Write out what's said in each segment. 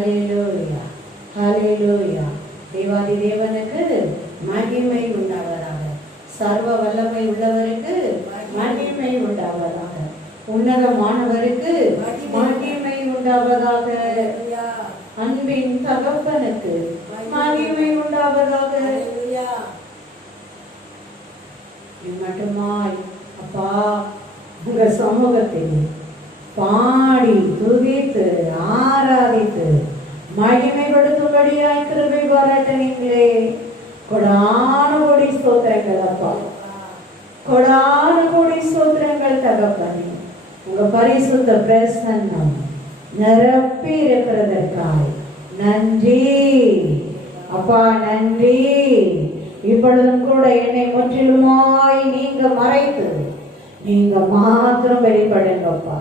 ஹல்லேலூயா, ஹல்லேலூயா. தேவாதி தேவனுக்கு மகிமை உண்டாவதாக. சர்வ வல்லமை உள்ளவருக்கு மகிமை உண்டாவதாக. உன்னதமானவருக்கு மகிமை உண்டாவதாக. அன்பின் தகப்பனுக்கு மகிமை உண்டாவதாக. மட்டுமாய் அப்பா உங்க சமூகத்தில் பாடி துதித்து ஆராதித்து மகிமைப்படுத்தும்படியாய் கிருபை பாராட்டினீங்களே. கொடான கோடி ஸ்தோத்திரங்கள் அப்பா, கொடான கோடி ஸ்தோத்திரங்கள் தகப்பனே. உங்க பரிசுத்த பிரசன்னம் நிரப்பி இருக்கிறதற்காய் நன்றி அப்பா, நன்றி. இப்பொழுதும் கூட என்னை முற்றிலுமாய் நீங்க மறைத்து நீங்க மாத்திரம் வெளிப்படுங்கப்பா,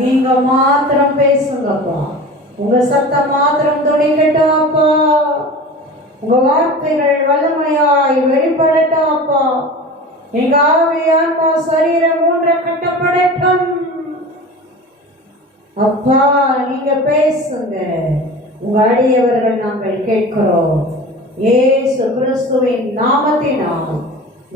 நீங்க மாத்திரம் பேசுங்கப்பா. உங்க சத்தம் மாத்திரம் துணிக்கட்டும் அப்பா, உங்க வார்த்தைகள் வல்லமையாய் வெளிப்படட்டும் அப்பா. எங்க ஆவி ஆன்மா சரீரம் மூன்ற கட்டப்படட்டும் அப்பா. நீங்க பேசுங்க, உங்க அடியவர்கள் நாங்கள் கேட்கிறோம். இயேசு கிறிஸ்துவின் நாமத்தினால்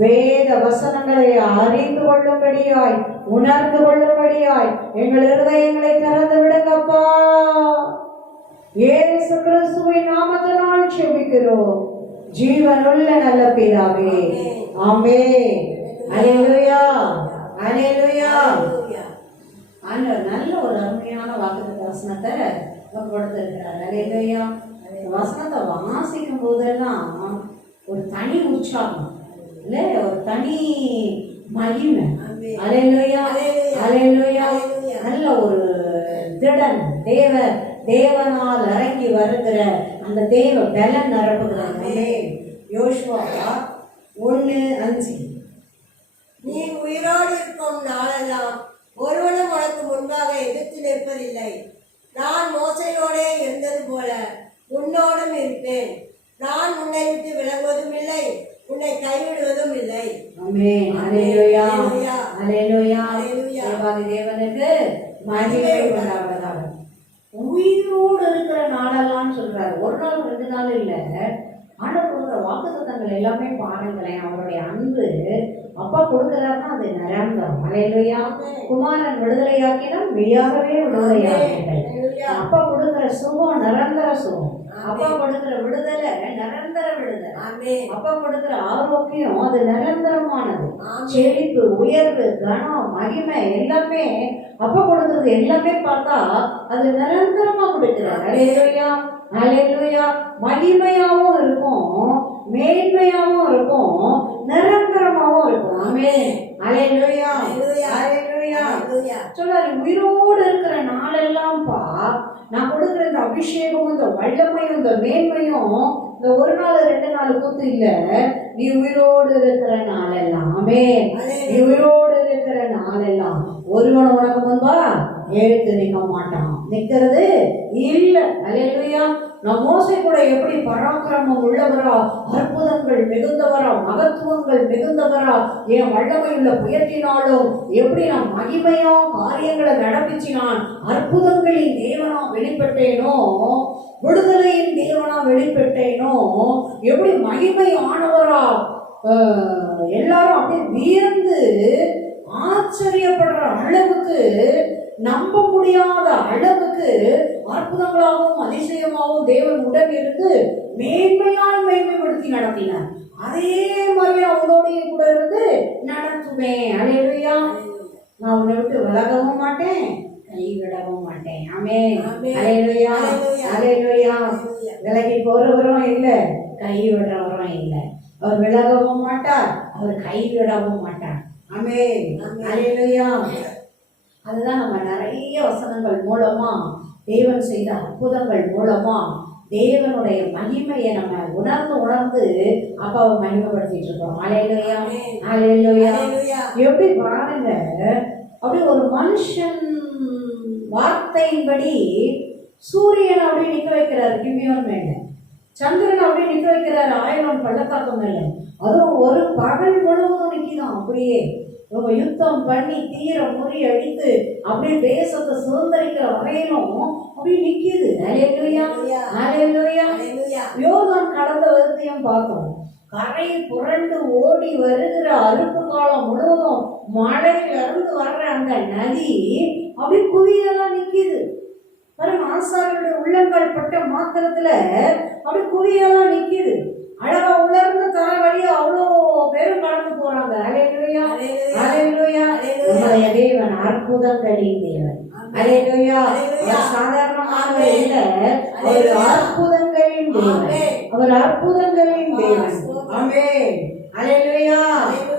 வேத வசனங்களை அறிந்து கொள்ளும்படியாய் உணர்ந்து கொள்ளும்படியாய் எங்கள் இருதயங்களை திறந்து விடுங்கப்பா. இயேசு கிறிஸ்துவின் நாமத்தினால் ஜெபிக்கிறோம் ஜீவனுள்ள நல்ல பிதாவே, ஆமென். அல்லேலூயா, அல்லேலூயா. ஆண்டவர் நல்ல ஒரு அருமையான வாக்குத்தத்த வசனத்தை கொடுத்திருக்கிறார். அல்லேலூயா. வசனத்தை வாசிக்கும் போதெல்லாம் ஒரு தனி உற்சாகம் இல்ல, ஒரு தனி மகிமை. அல்லேலூயா, அல்லேலூயா. நல்ல ஒரு திடன், தேவனால் இறங்கி வருகிற அந்த தேவ பலன் நிரப்புகிறாங்க. யோசுவா 1:5. நீ உயிரோடு இருக்கும் நாளெல்லாம் ஒருவனும் உனக்கு முன்பாக எதிர்த்து நிற்பதில்லை. நான் மோசையோடே இருந்தது போல உன்னோடும் இருப்பேன். நான் உன்னை விட்டு விலகுவதும் இல்லை, உன்னை கைவிடுவதும் இல்லை. ஆமென். அல்லேலூயா, அல்லேலூயா. தேவாதி தேவனுக்கு மகிமை உண்டாவதாக. உயிரோடு இருக்கிற நாளெல்லாம் சொல்றாரு. ஒரு நாள் 2 நாள் இல்ல. ஆண்டவர் கொடுக்குற வாக்குத்தத்தங்கள் எல்லாமே பாருங்களேன். அவருடைய அன்பு அப்பா கொடுக்கிறாருன்னா அது நிரந்தரம். அல்லேலூயா. குமாரன் விடுதலையாக்கினால் மெய்யாகவே விடுதலையாக்கினார்கள். அப்பா கொடுக்கிற சுகம் நிரந்தர சுகம். அப்பா கொடுக்கிற விடுதலை நிரந்தர விடுதலை. அப்பா கொடுக்கிற ஆரோக்கியம் அது நிரந்தரமானது. செழிப்பு, உயர்வு, கனம், மகிமை எல்லாமே அப்பா கொடுக்கிறது எல்லாமே பார்த்தா அது நிரந்தரமா கொடுக்கிறார். அல்லேலூயா, அல்லேலூயா. மகிமையாவும் இருக்கும், மேன்மையாவும் இருக்கும், நிரந்தரமாவும் இருக்கும். ஆமென். அல்லேலூயா, அல்லேலூயா. சொல்றாரு உயிரோடு இருக்கிற நாளெல்லாம் பா நான் கொடுக்குற இந்த அபிஷேகமும் இந்த வல்லமையும் இந்த மேன்மையும் இந்த 1 நாள் 2 நாள் கூத்து இல்ல. நீ உயிரோடு இருக்கிற நாளெல்லாம், ஆமென். நீ உயிரோடு இருக்கிற நாளெல்லாம் ஒருவன் உனக்கு முன்பா எழுத்து நிற்க மாட்டான், நிற்கிறது இல்ல. அல்லேலூயா. நான் மோசே கூட எப்படி பராக்கிரமம் உள்ளவரா, அற்புதங்கள் மிகுந்தவரா, மகத்துவங்கள் மிகுந்தவரா, என் வல்லமையுள்ள புயத்தினாலும் எப்படி நான் மகிமையா காரியங்களை நடப்பிச்சினான், அற்புதங்களின் தேவனா வெளிப்பட்டேனோ, விடுதலையின் தேவனா வெளிப்பட்டேனோ, எப்படி மகிமை ஆனவரா எல்லாரும் அப்படியே வியந்து ஆச்சரியப்படுற அளவுக்கு, நம்ப முடியாத அளவுக்கு அற்புதங்களாகவும் அதிசயமாகவும் தேவன் உடன் இருந்து மேன்மையால் மேன்மைப்படுத்தி நடத்தினார். அதே மாதிரி அவங்களோடைய கூட இருந்து நடத்துவேன். அல்லேலூயா. நான் உன்னை விட்டு விலகவும் மாட்டேன், கைவிடவும் மாட்டேன். ஆமென். அல்லேலூயா, அல்லேலூயா. விலகி போறவரும் இல்லை, கைவிடுறவரும் இல்லை. அவர் விலகவும் மாட்டார், அவர் கைவிடவும் மாட்டார். ஆமென். அல்லேலூயா. அதுதான் நம்ம நிறைய வசனங்கள் மூலமா, தேவன் செய்த அற்புதங்கள் மூலமா தேவனுடைய மகிமையை நம்ம உணர்ந்து அப்பாவை மகிமைப்படுத்திட்டு இருக்கோம். அல்லேலூயா, அல்லேலூயா. எப்படி பாருங்க, அப்படி ஒரு மனுஷன் வார்த்தையின்படி சூரியன் அப்படியே நிக்க வைக்கிறார் கிபியோன் மேல, சந்திரன் அப்படியே நிக்க வைக்கிறார் ஆயிரம் பள்ளத்தாக்கு மேல. அதுவும் ஒரு பகல் முழுவதும் நிற்கிதான். அப்படியே ரொம்ப யுத்தம் பண்ணி தீர முறியடித்து அப்படியே தேசத்தை சுதந்திரிக்கிற வரையிலும் அப்படியே நிற்கிது. அல்லேலூயா. குவியெல்லாம் நிக்குது பாருங்க. ஆசாரியருடைய உள்ளங்கால் பட்ட மாத்திரத்துல அப்படி குவியெல்லாம் நிக்குது. அழகா உலர்ந்த தர வழியா அவ்வளோ பேரும் கடந்து போறாங்க. அல்லேலூயா, அல்லேலூயா. நம்முடைய தேவன் அற்புதங்களின் தேவன். அல்லேலூயா. அவர் சாதாரணமானவர் இல்ல, அவர் அற்புதங்களின் தேவன். அவர் அற்புதங்களின் தேவன். ஆமென். அல்லேலூயா.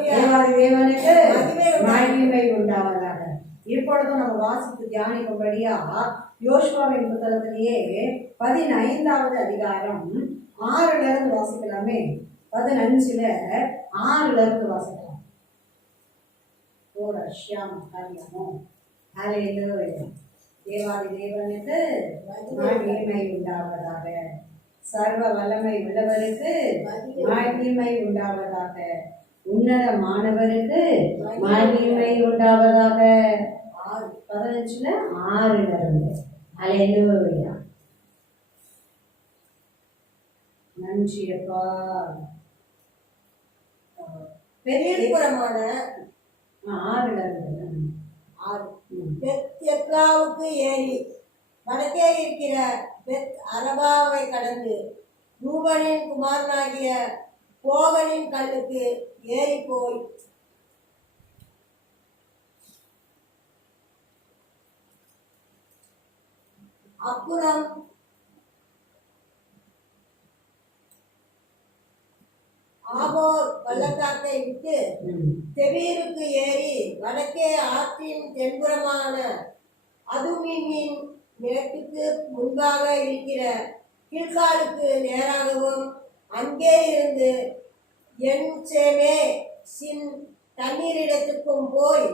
தேவாதி தேவனுக்கு மகிமை உண்டாவதாக. இப்பொழுது நம்ம வாசித்து தியானிக்கும்படியா யோசுவாவின் புத்தகத்திலேயே 15வது அதிகாரம் 6ல இருந்து வாசிக்கலாமே. 15ல 6ல இருந்து வாசிக்கலாம். தேவாதி தேவனுக்கு மகிமை உண்டாவதாக. சர்வ வல்லமை உள்ளவருக்கு மகிமை உண்டாவதாக. உன்னதமானவருக்கு மகிமை உண்டாவதாக. 15ல 6ல இருந்து. அல்லேலூயா. நன்றி அப்பா. பெரிய புறமான 6ல இருந்து. பெத்லாவுக்கு ஏறி வடக்கே இருக்கிற பெத் அரபாவை கடந்து ரூபனின் குமாரனாகிய போகனின் கல்லுக்கு ஏறி போய் அப்புறம் ஆபோர் பள்ளத்தாக்கை விட்டு தெபீருக்கு ஏறி வடக்கே ஆற்றின் தென்புறமான அதுமீனின் மேட்டுக்கு முன்பாக இருக்கிற கில்காலுக்கு நேராகவும் அங்கே இருந்து என்சேமே சின் தண்ணீரிடத்துக்கும் போய்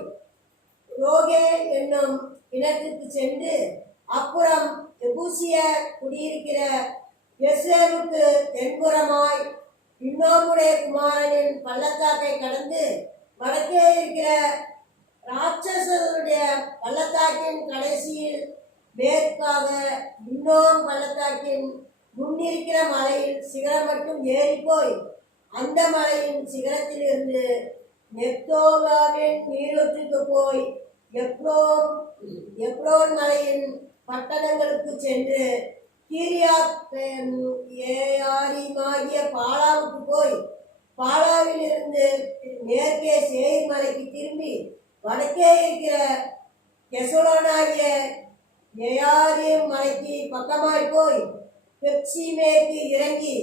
ரோகே என்னும் இடத்துக்கு சென்று அப்புறம் எபூசிய குடியிருக்கிற எஸ்ரேமுக்கு தென்புறமாய் இன்னோமுடைய குமாரனின் பள்ளத்தாக்கை கடந்து வடக்கே இருக்கிற ராட்சசருடைய பள்ளத்தாக்கின் கடைசியில் மேற்காக இன்னோம் பள்ளத்தாக்கின் முன்னிருக்கிற மலையில் சிகரம் மட்டும் ஏறி போய் அந்த மலையின் சிகரத்திலிருந்து நெப்தோகாவின் நீரூற்றுக்கு போய் எப்ரோன் மலையின் பட்டணங்களுக்கு சென்று கீரியாத் ஏயாரிமாகிய பாலாவுக்கு போய் பாலாவிலிருந்து மேற்கே சேயிர் மலைக்கு திரும்பி வடக்கே இருக்கிற கெசலோனாகிய ஏயாரிம் மலைக்கு பக்கமாய் போய் பெப்சிமேக்கு இறங்கி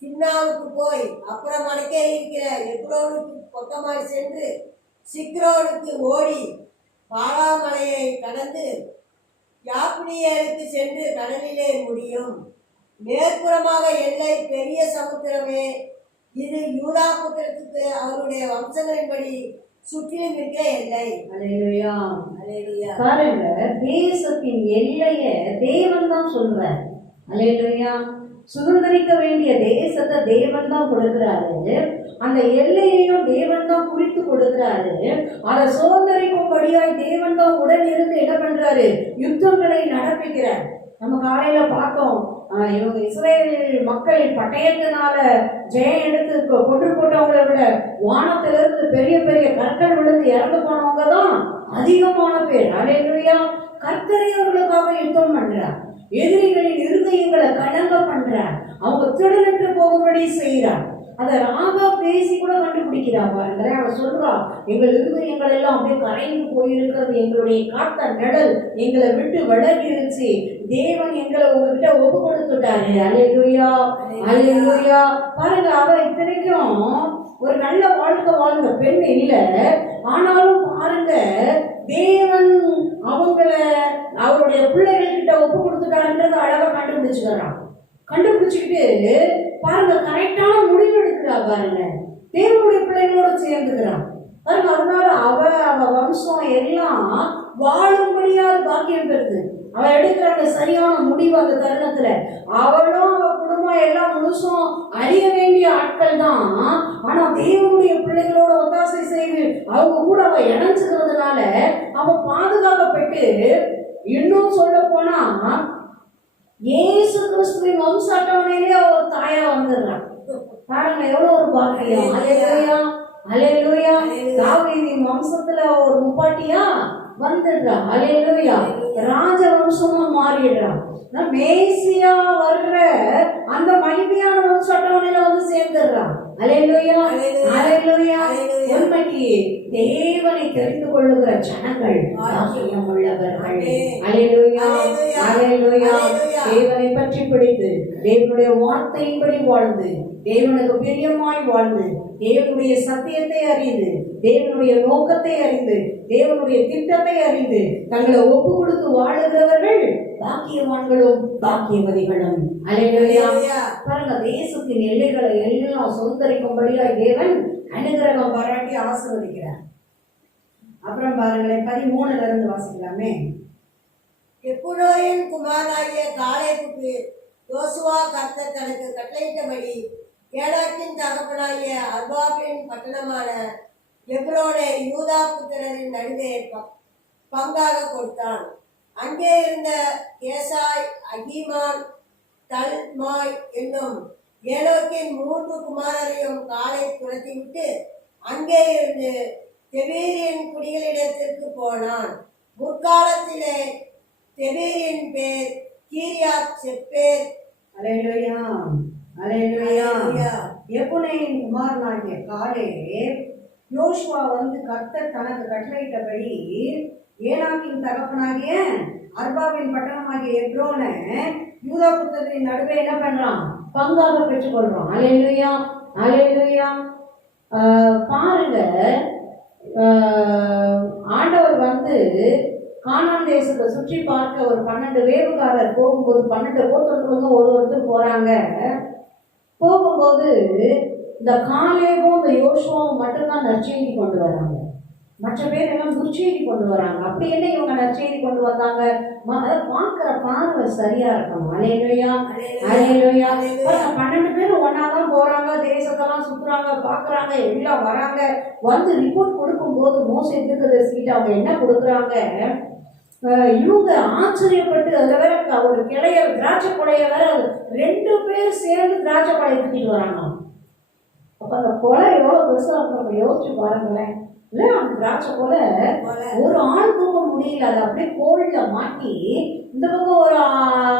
தின்னாவுக்கு போய் அப்புறம் வடக்கே இருக்கிற எப்ரோனுக்கு பக்கமாய் சென்று சிக்ரோனுக்கு ஓடி பாலாமலையை கடந்து யாப்னியருக்கு சென்று கடலிலே முடியும். மேற்புறமாக எல்லை பெரிய சமுத்திரமே. இது யூதா புத்திரத்துக்கு அவருடைய வம்சங்களின்படி சுற்றிலும் இருக்கிற எல்லை. அல்லேலூயா, அல்லேலூயா. பாருங்க, தேசத்தின் எல்லைய தேவன் தான் சொல்றார். அல்லேலூயா. சுதந்திரிக்க வேண்டிய தேசத்தை தேவன் தான் கொடுக்கிறாரு. அந்த எல்லையையும் தேவன் தான் குறித்து கொடுக்கிறாரு. அதை சுதந்திரிக்கும்படியாய் தேவன் தான் உடன் இருந்து என்ன பண்றாரு? யுத்தங்களை நடப்பிக்கிறார். நம்ம காலையில பார்த்தோம், இவங்க இஸ்ரேல் மக்கள் பட்டயத்தினால ஜெயம் எடுத்து கொண்டு போட்டவங்களை விட வானத்திலிருந்து பெரிய பெரிய கற்கள் விழுந்து இறந்து போனவங்க தான் அதிகமான பேர். அல்லேலூயா. கர்த்தரே அவர்களுக்காக யுத்தம் பண்றார். எதிரிகளின் இருதயங்களை கலங்க பண்றார். அவங்க திடலுக்கு போகும்படி செய்யறார். அதை ராகா பேசி கூட கண்டுபிடிக்கிறா பாருங்க. அவன் சொல்றா, எங்கள் இருதயங்கள் எல்லாம் அப்படியே கரைந்து போயிருக்கிறது, எங்களுடைய காத்த நிழல் எங்களை விட்டு விலகிருச்சு, தேவன் எங்களை உங்ககிட்ட ஒப்பு கொடுத்துட்டாரு. அல்லேலூயா, அல்லேலூயா. பாருங்க, அவ இத்தனைக்கும் ஒரு நல்ல வாழ்க்கை வாழ்ந்த பெண் இல்லை. ஆனாலும் பாருங்க, தேவன் அவங்கள அவருடைய பிள்ளைகள் கிட்ட ஒப்பு கொடுத்துட்டாருன்றத அழகா கண்டுபிடிச்சுக்கிறான். கண்டுபிடிச்சுக்கிட்டு பாருங்க, கரெக்டான முடிவு எடுக்கிறா பாருங்க. தேவனுடைய பிள்ளைகளோட சேர்ந்துக்கிறான் பாருங்க. அதனால அவ வம்சம் எல்லாம் வாழும்படியாத பாக்கியம் பெறுது. அவ எடுக்கிற அந்த சரியான முடிவு அந்த தருணத்துல அவளும் அவ குடும்பம் எல்லாம் முழுசும் அழிய வேண்டிய ஆட்கள் தான். ஆனா தேவனுடைய பிள்ளைகளோட ஒத்தாசை செய்து அவங்க கூட அவ இணைஞ்சுக்கிறதுனால அவ பாதுகாக்கப்பட்டு, இன்னும் சொல்ல போனா இயேசு கிறிஸ்துவின் வம்ச அட்டவணையிலே அவர் தாயா வந்துடுறான். பாருங்க, எவ்வளவு ஒரு பாக்கியம். அல்லேலூயா, அல்லேலூயா. தாவீதின் வம்சத்துல ஒரு முப்பாட்டியா வந்துடுறான். அல்லேலூயா. ராஜவம்சமா மாறிடுறான். மேசியா வர்ற அந்த மகிமையான வம்ச அட்டவணையில வந்து சேர்ந்துடுறான். அல்லேலூயா. அல்லேலூயா. உண்மைக்கு தேவனை தெரிந்து கொள்ளுகிற ஜனங்கள் பாக்கியம் உள்ளவர்கள். அல்லேலூயா. அல்லேலூயா. தேவனை பற்றி பிடித்து தேவனுடைய வார்த்தையின்படி வாழ்ந்து தேவனுக்கு பிரியமாய் வாழ்ந்து தேவனுடைய சத்தியத்தை அறிந்து தேவனுடைய நோக்கத்தை அறிந்து தேவனுடைய திட்டத்தை அறிந்து தங்களை ஒப்பு கொடுத்து வாழுகிறவர்கள் பாக்கியவான்களும் பாக்கியவதிகளும். அல்லேலூயா. பாருங்க, தேசத்தின் எல்லைகளை எல்லாம் சுதந்திரிக்கும்படியாய் தேவன் அனுகிரகம் பாராட்டி ஆசீர்வதிக்கிறார். அப்புறம் பாருங்களேன், 13 இருந்து வாசிக்கலாமே. எப்புரோயின் குமாரனாகிய காலேபுக்கு யோசுவா கர்த்தர் தனக்கு கட்டளையிட்டபடி ஏனாக்கின் தகப்பனாகிய அர்பாபின் பட்டணமான எப்ரோனை யூதா புத்திரரின் நடுவே பங்காக கொடுத்தான். அங்கே இருந்த கேசாய், அகீமான், தல்மாய் என்னும் ஏனோக்கின் 3 குமாரரையும் காலை துரத்திவிட்டு அங்கே இருந்து தெபீரின் குடிகளிடத்திற்கு போனான். முற்காலத்திலே தெபீரின் பேர் கீரியாத் செப்பேர். அல்லேலூயா. அல்லேலூயா. எப்புனேயின் குமாரனாகிய காலேப் யோசுவா வந்து கர்த்தர் தனக்கு கட்டளையிட்டபடி ஏனாக்கின் தகப்பனாகிய அர்பாவின் பட்டணமாகிய எப்ரோனை யூதா புத்திரரின் நடுவே என்ன பண்றான்? பங்காக பெற்றுக்கொள்றான். அல்லேலூயா. அல்லேலூயா. பாருங்க, ஆண்டவர் வந்து கானான் தேசத்தை சுற்றி பார்க்க ஒரு 12 வேவுகாரர் போகும்போது 12 கோத்திரத்துக்கு ஒருத்தர் போறாங்க. போகும்போது இந்த காலேபும் இந்த யோசுவாவும் மட்டும்தான் நற்செய்தி கொண்டு வராங்க. மற்ற பேர் எல்லாம் துர்ச்செய்தி கொண்டு வராங்க. அப்படி என்ன இவங்க நற்செய்தி கொண்டு வந்தாங்க? அதை பார்க்கிற பார்வை சரியா இருக்கணும். அல்லேலூயா. அல்லேலூயா. 12 பேர் ஒன்னாதான் போறாங்க, தேசத்தெல்லாம் சுத்துறாங்க, பாக்குறாங்க, எல்லாம் வராங்க. வந்து ரிப்போர்ட் கொடுக்கும் போது மோசே தீர்க்கதரிசிகிட்ட அவங்க என்ன கொடுக்குறாங்க? இவங்க ஆச்சரியப்பட்டு அதுல வேற ஒரு கிளைய திராட்சை கொலைய வேற 2 பேர் சேர்ந்து திராட்சை கொலையை தூக்கிட்டு வராங்க. அப்ப அந்த கொலை எவ்வளவு பெருசா நம்ம யோசிச்சு பாருங்களேன். இல்ல, அந்த திராட்சை கொலை ஒரு ஆள் தூக்க முடியல. அது அப்படியே கோல்ல மாட்டி இந்த பக்கம் ஒரு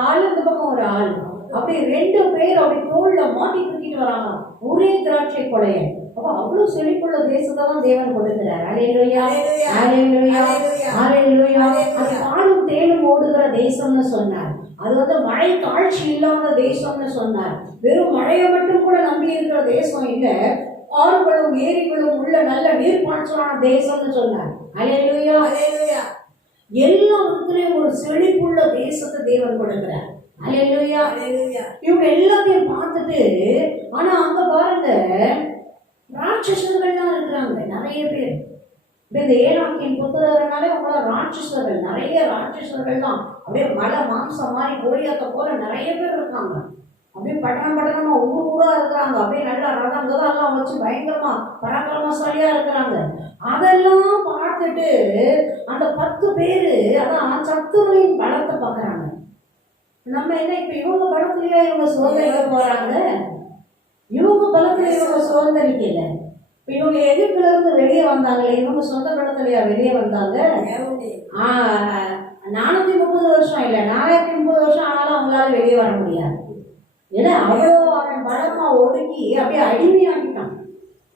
ஆள் இந்த பக்கம் ஒரு ஆள் அப்படி 2 பேர் அப்படி தோல்ல மாட்டி தூக்கிட்டு வராங்க ஒரே திராட்சை கொலைய. அப்ப அவ்வளவு செழிப்புள்ள தேசத்தை தான் தேவன் கொடுக்கிறார். அல்லேலூயா. அல்லேலூயா. அல்லேலூயா. அது பாலும் தேனும் ஓடுகிற தேசம்னு சொன்னார். அது வந்து மழை தாழ்ச்சி இல்லாத தேசம்னு சொன்னார். வெறும் மழையை மட்டும் கூட நம்பி இருக்கிற தேசம் இல்ல, ஆறுகளும் ஏரிகளும் உள்ள நல்ல நீர்ப்பாய்ச்சலான தேசம்னு சொன்னார். அல்லேலூயா. அல்லேலூயா. எல்லா விதத்திலையும் ஒரு செழிப்புள்ள தேசத்தை தேவன் கொடுக்கிறார். அல்லேலூயா. அல்லேலூயா. இவங்க எல்லாத்தையும் பார்த்துட்டு, ஆனா அங்க பாருங்க ராட்சசர்கள்லாம் இருக்கிறாங்க நிறைய பேர். இந்த ஏனாக்கின் புத்திரனாலே உங்கள ராட்சசர்கள், நிறைய ராட்சசர்கள் தான். அப்படியே மலை மாம்சம் மாதிரி கோலியாத்த போல நிறைய பேர் இருக்காங்க. அப்படியே பட்டணமா ஊரா இருக்கிறாங்க. அப்படியே நல்லா ரதங்கதான் எல்லாம் வச்சு பயங்கரமா பராக்கிரமசாலியா இருக்கிறாங்க. அதெல்லாம் பார்த்துட்டு அந்த 10 பேரு அதான் சத்துருவின் பலத்தை பார்க்கறாங்க. நம்ம என்ன இப்ப இவங்க பலத்திலேயே இவங்க சோதனைக்க போறாங்க? இவங்க பலத்துல இவங்க சோதனைக்கல. இப்ப இவங்க எதிர்ப்புல இருந்து வெளியே வந்தாங்களே, இவங்க சொந்த பலத்திலயா வெளியே வந்தாங்க? 430 வருஷம் இல்ல, 430 வருஷம் ஆனாலும் அவங்களால வெளியே வர முடியாது. ஏன்னா அவ்வளோ அவன் பலமா ஒடுக்கி அப்படியே அடிமையாக்கிட்டான்.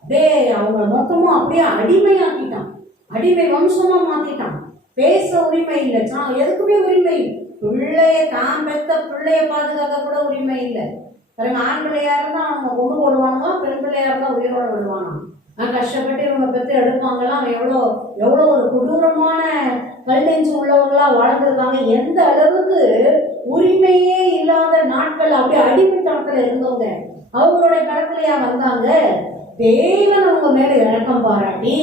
அப்படியே அவங்க மொத்தமா அப்படியே அடிமையாக்கிட்டான். அடிமை வம்சமா மாத்திட்டான். பேச உரிமை இல்லை, எதுக்குமே உரிமை இல்லை. பிள்ளைய தான் பெத்த பிள்ளைய பாதுகாக்க கூட உரிமை இல்லை. பிறகு ஆண் பிள்ளையா இருந்தா அவங்க கொண்டு போடுவானுங்க, பெண் பிள்ளையா இருந்தா உயிரோட விடுவானா. கஷ்டப்பட்டு இவங்க பெற்று எடுப்பாங்கலாம். எவ்வளோ எவ்வளோ ஒரு கொடூரமான கல்நெஞ்சு உள்ளவங்களா வாழ்ந்திருக்காங்க. எந்த அளவுக்கு உரிமையே இல்லாத நாட்கள் அப்படியே அடிமைத்தனத்துல இருந்தவங்க அவங்களுடைய கடத்திலையா வந்தாங்க. தேவன் அவங்க மேல இறக்கம் பாராட்டி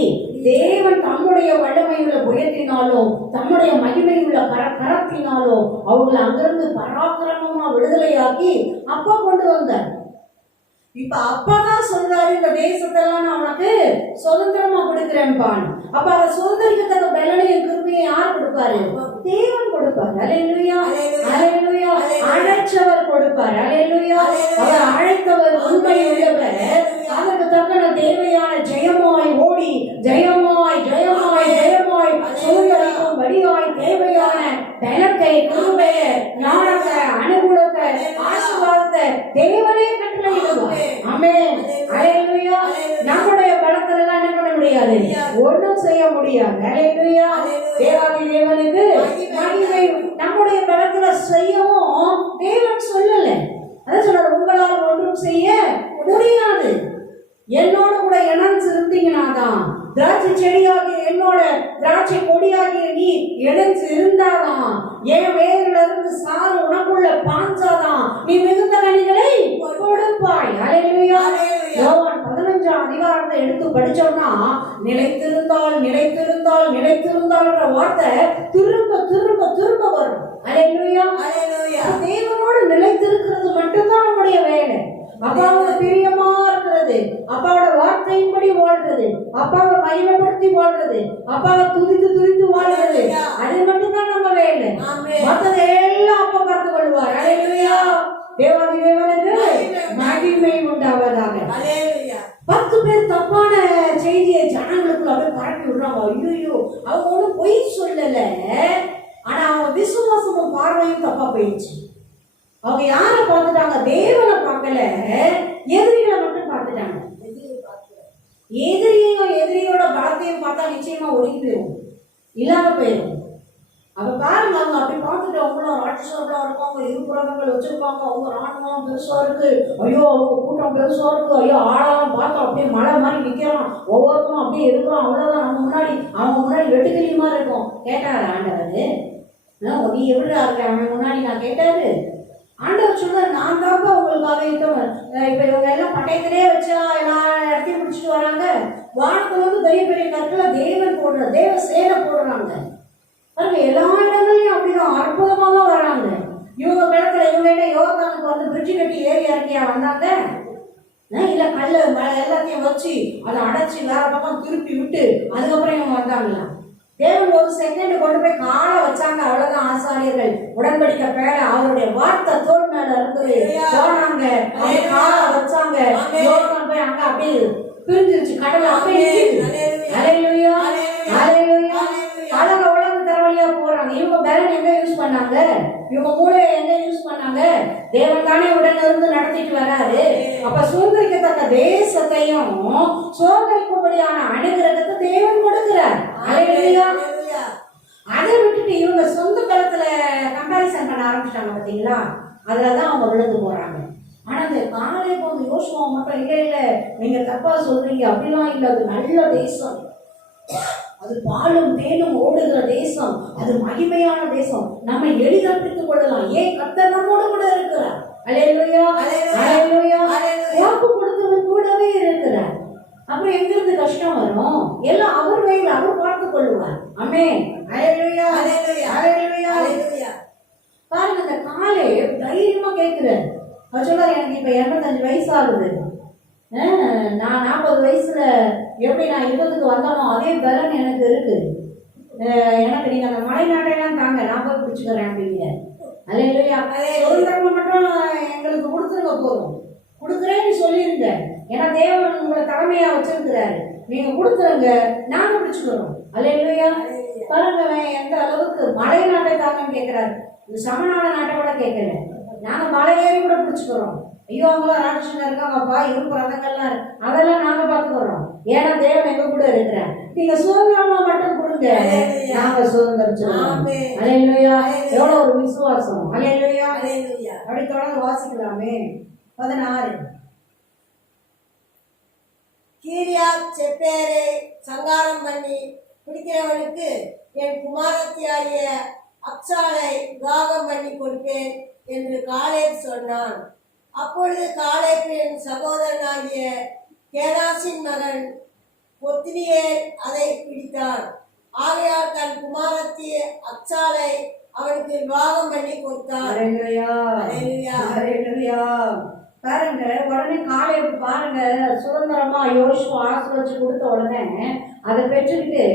தேவன் தம்முடைய வல்லமையுள்ள புயத்தினாலும் தம்முடைய மகிமையுள்ள கரத்தினாலும் அவங்களை அங்கிருந்து பராக்கிரமமா விடுதலையாக்கி அப்பா கொண்டு வந்தார். இப்ப அப்பதான் சொல்றாரு, இந்த தேசத்தெல்லாம் நான் உனக்கு சுதந்திரமா கொடுக்கிறேன்பான். அப்ப அதை சுதந்திரிக்கத்தக்க பலனையும் கிருபையும் யார் கொடுப்பாரு? தேவன் கொடுப்பார். அல்லேலூயா. அல்லேலூயா. அழைச்சவர் கொடுப்பார். அல்லேலூயா. அவர் அழைத்தவர் உண்மை உள்ளவர். அதற்கு தக்கன தேவையான ஜெயமாய் ஓடி ஜெயமாய் ஜெயமாய் ஜெயமாய் சுதந்திரிக்கும் தேவனே கட்டளையிடுவார். ஆமென். ஹalleluya. நம்முடைய பலத்துல எல்லாம் என்ன பண்ண முடியாது, ஒண்ணும் செய்ய முடியாது. ஹalleluya. தேவாதி தேவனுக்கு மகிமை. நம்முடைய பலத்துல செய்யவும் தேவன் சொல்லல. அதான் சொல்றாரு, உங்களால் ஒன்றும் செய்ய முடியாது. என்னோட கூட இணைஞ்சு இருந்தீங்கன்னா தான், திராட்சை செடியாகிய என்னோட திராட்சை கொடியாகிய நீ இணைஞ்சு இருந்தாதான், என் வேர்ல இருந்து சாறு உனக்குள்ள பாஞ்சாதான் நீ மிகுந்த கனிகளை கொடுப்பாய். ஹalleluya. யோவான் 15ஆம் அதிகாரத்தை எடுத்து படிச்சோம்னா, நிலைத்திருந்தால் நிலைத்திருந்தால் நிலைத்திருந்தால்ன்ற வார்த்தை திரும்ப திரும்ப திரும்ப வரும். ஹalleluya. தேவனோடு நிலைத்திருக்கிறது மட்டும்தான் நம்முடைய வேலை. அப்பாவோட பிரியமா இருக்கிறது, அப்பாவோட வார்த்தையின்படி வாழ்றது, அப்பாவை மகிமைப்படுத்தி வாழ்றது, அப்பாவை துதித்து துதித்து வாழ்றது, அது மட்டும்தான் நம்ம வேலை. மற்றது எல்லாம் அப்பா பார்த்து கொள்வார். ஹalleluya. தேவாதி தேவனுக்கு மகிமை உண்டாவதாக. 10 பேர் தப்பான செய்தியை ஜனங்களுக்குள்ள அப்படியே பரப்பி விடுறாங்க. ஐயோ, அவங்க ஒன்றும் பொய் சொல்லல, ஆனா அவங்க விசுவாசமும் பார்வையும் தப்பா போயிடுச்சு. அவங்க யாரை பார்த்துட்டாங்க, தேவனை பார்க்கல, எதிரிகளை மட்டும் பார்த்துட்டாங்க. எதிரியோட பலத்தையும் பார்த்தா நிச்சயமா ஒடுங்கி போயிடும், இல்லாம போயிடும். அப்ப பாருங்க, அவங்க அப்படி பார்த்துட்டு அவங்களும் ராட்சசர்களா இருப்பாங்க, இருபுறங்கள் வச்சிருப்பாங்க, அவங்க ராணுவம் பெருசா இருக்கு, ஐயோ அவங்க கூட்டம் பெருசா இருக்கு, ஐயோ ஆளாலாம் பார்த்தா அப்படியே மழை மாதிரி நிக்கிறான், ஒவ்வொருத்தரும் அப்படியே இருக்கிறோம், அவ்வளவுதான் நம்ம முன்னாடி அவங்க முன்னாடி வெட்டுக்கிளி மாதிரி இருக்கும். கேட்டாரு ஆண்டவர், நீ எப்படிடா இருக்க அவன் முன்னாடி நான் கேட்டாரு. ஆண்டவர் சொல்றாரு, நான் தாப்பா உங்களுக்காக யுத்தம். இப்ப இவங்க எல்லாம் பட்டயத்திலே வச்சா எல்லா இடத்தையும் பிடிச்சிட்டு வராங்க. வானத்துல வந்து பெரிய பெரிய கற்களை தேவன் போடுற தேவ சேனை போடுறாங்க. பாருங்க, எல்லா இடங்களையும் அப்படிதான் அற்புதமா தான் வராங்க. இவங்க கிடத்துல இவங்க என்ன யோர்தானுக்கு வந்து பிரிட்ஜு கட்டி ஏறி இறங்கியா வந்தாங்க? இல்ல கல்லு எல்லாத்தையும் வச்சு அதை அடைச்சி வேற பக்கம் திருப்பி விட்டு அதுக்கப்புறம் இவங்க வந்தாங்களா? தேவன் ஒரு செகண்ட் கொண்டு போய் காலை வச்சாங்க, அவ்வளவுதான். ஆசாரியர்கள் உடன்படிக்கை பேர அவருடைய வார்த்தை தோல் மேல இருந்து போனாங்க, காலை வச்சாங்க, யோர்தான் போய் அங்க அப்படியே பிரிஞ்சிருச்சு, கடவுள் அப்படியே. ஹalleluya. ஹalleluya. அழக உலக தரவழியா போறாங்க. இவங்க பேரன் எங்க யூஸ் பண்ணாங்க, இவங்க மூளையை எங்க யூஸ் பண்ணாங்க? தேவன் தானே உடனே இருந்து நடத்திட்டு வராரு. அப்ப சுதந்திரிக்கத்தக்க தேசத்தையும் சுதந்திரிக்கும்படியான அனுகிரகத்தை தேவன் கொடுக்கிறார். ஹalleluya. அதை விட்டுட்டு இவங்க சொந்த பலத்துல கம்பாரிசன் பண்ண ஆரம்பிச்சிட்டாங்க. பாத்தீங்களா? அதுலதான் அவங்க விழுந்து போறாங்க. ஆனா இந்த காலை போது யோசுவா மட்டும் இல்ல நீங்க தப்பா சொல்றீங்க, அப்படிலாம் இல்ல, அது நல்ல தேசம், அது பாலும் தேனும் ஓடுகிற தேசம், அது மகிமையான தேசம், நம்ம எளிதாக பிடித்துக் கொள்ளலாம். ஏன்? கர்த்தர் நம்மோடு கூட இருக்கிறார். ஹalleluya. ஹalleluya. வாக்கு கொடுத்தவர் கூடவே இருக்கிறார். அப்புறம் எங்கிருந்து கஷ்டம் வரும்? எல்லாம் அவர் வழியில் அவர் பார்த்துக் கொள்வார். ஆமென். ஹalleluya. ஹalleluya. பாருங்க, இந்த காலை தைரியமா கேட்கிறார். அவர் சொல்றாரு, எனக்கு இப்ப 85 வயசு ஆகுது, நான் 40 வயசுல எப்படி நான் யுத்தத்துக்கு வந்தானோ அதே பலன் எனக்கு இருக்கு, எனக்கு நீங்க அந்த மலை நாட்டையெல்லாம் தாங்க, நான் போய் பிடிச்சுக்கிறேன் அப்படிங்க. அல்லேலூயா. சுதந்திரமா மட்டும் எங்களுக்கு கொடுத்துருங்க, போதும், கொடுக்குறேன்னு சொல்லிருங்க. ஏன்னா தேவன் உங்களை தலைமையா வச்சிருக்கிறாரு, நீங்க கொடுத்துருங்க, நாங்க பிடிச்சுக்கிறோம். அல்லேலூயா. பாருங்க, எந்த அளவுக்கு மலை நாட்டை தாங்கன்னு கேட்கிறாரு. இது சமநாட நாட்டை கூட கேட்கல, நாங்க மலை ஏறி கூட பிடிச்சுக்கிறோம். ஐயோ அவங்களாம் ராட்சசங்க இருக்காங்கப்பா, இருக்கு ரதங்கள்லாம், அதெல்லாம் நாங்க பார்த்துக்கிறோம். ஏன்னா தேவன் எங்க கூட இருக்கிறேன், நீங்க சுதந்திரமா மட்டும் கொடுங்க, நாங்க சுதந்திரிச்சோம். அல்லேலூயா. எவ்வளவு ஒரு விசுவாசம். அல்லேலூயா. அப்படி தொடர்ந்து வாசிக்கலாமே. 16. கீரியாத் செப்பேரை சங்காரம் பண்ணி பிடிக்கிறவனுக்கு என் குமாரத்தியாகிய அக்சாலை விவாகம் பண்ணி கொடுப்பேன் என்று காலேப் சொன்னான். அப்பொழுது காலேப்பின் சகோதரனாகிய கேனாசின் மகன் ஒத்தினியேல் அதை பிடித்தான். ஆகையால் தன் குமாரத்தி அக்சாலை அவனுக்கு விவாகம் பண்ணி கொடுத்தான். பாருங்க, உடனே காலை பாருங்க, சுதந்திரமா யோசுவா ஆசீர்வதிச்சு கொடுத்த உடனே அதை பெற்றுக்கிட்டு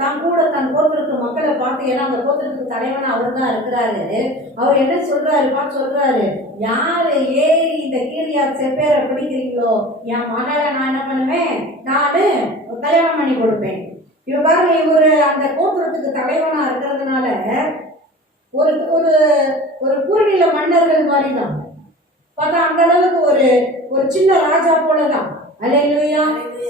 தான் கூட தன் கோத்திரத்து மக்களை பார்த்து, ஏன்னா அந்த கோத்திரத்துக்கு தலைவனா அவர் தான் இருக்கிறாரு, அவர் என்ன சொல்றாரு பார்த்து சொல்றாரு, யாரு ஏறி இந்த கீரியாத் செப்பேரை பிடிக்கிறீங்களோ என் மகளை நான் என்ன பண்ணுவேன், நானு கல்யாணம் பண்ணி கொடுப்பேன். இவ பாருங்க, இவரு அந்த கோத்திரத்துக்கு தலைவனா இருக்கிறதுனால ஒரு ஒரு ஒரு குறுநில மன்னர்கள் மாதிரி தான். பார்த்தா அந்த அளவுக்கு ஒரு ஒரு சின்ன ராஜா போலதான். அல்லேலூயா,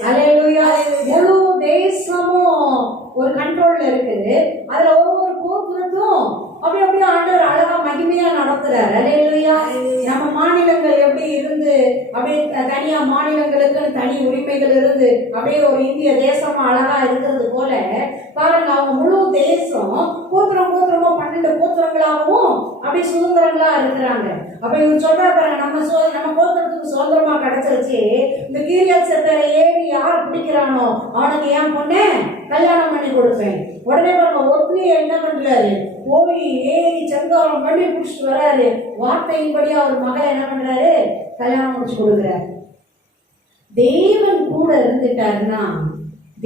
அல்லேலூயா. முழு தேசமும் ஒரு கண்ட்ரோல்ல இருக்குது. அதுல ஒவ்வொரு கோத்திரத்தும் அப்படி அப்படியே ஆண்டவர் அழகா மகிமையா நடத்துறாரு. அல்லேலூயா. நம்ம மாநிலங்கள் எப்படி இருந்து அப்படியே தனியா மாநிலங்களுக்கு தனி உரிமைகள் இருந்து அப்படியே ஒரு இந்திய தேசமா அழகா இருக்கிறது போல பாருங்க, அவங்க முழு தேசம் கோத்திரம் கோத்திரமா 12 கோத்திரங்களாகவும் அப்படியே சுதந்திரங்களா இருக்கிறாங்க. அப்ப இவங்க சொல்றா பாருங்க, நம்ம கோத்திரத்துக்கு சுதந்திரமா கிடைச்சிருச்சு. இந்த கீரியாத் சேத்தரை ஏறி யார் பிடிக்கிறானோ அவனுக்கு ஏன் பொண்ணு கல்யாணம் பண்ணி கொடுப்பேன். உடனே பாருங்க, ஒத்னியை என்ன பண்றாரு, போய் ஏறி சங்காரம் பண்ணி பிடிச்சிட்டு வர்றாரு. வார்த்தையின்படி அவர் மகளை என்ன பண்றாரு, கல்யாணம் முடிச்சு கொடுக்குறாரு. தேவன் கூட இருந்துட்டாருன்னா,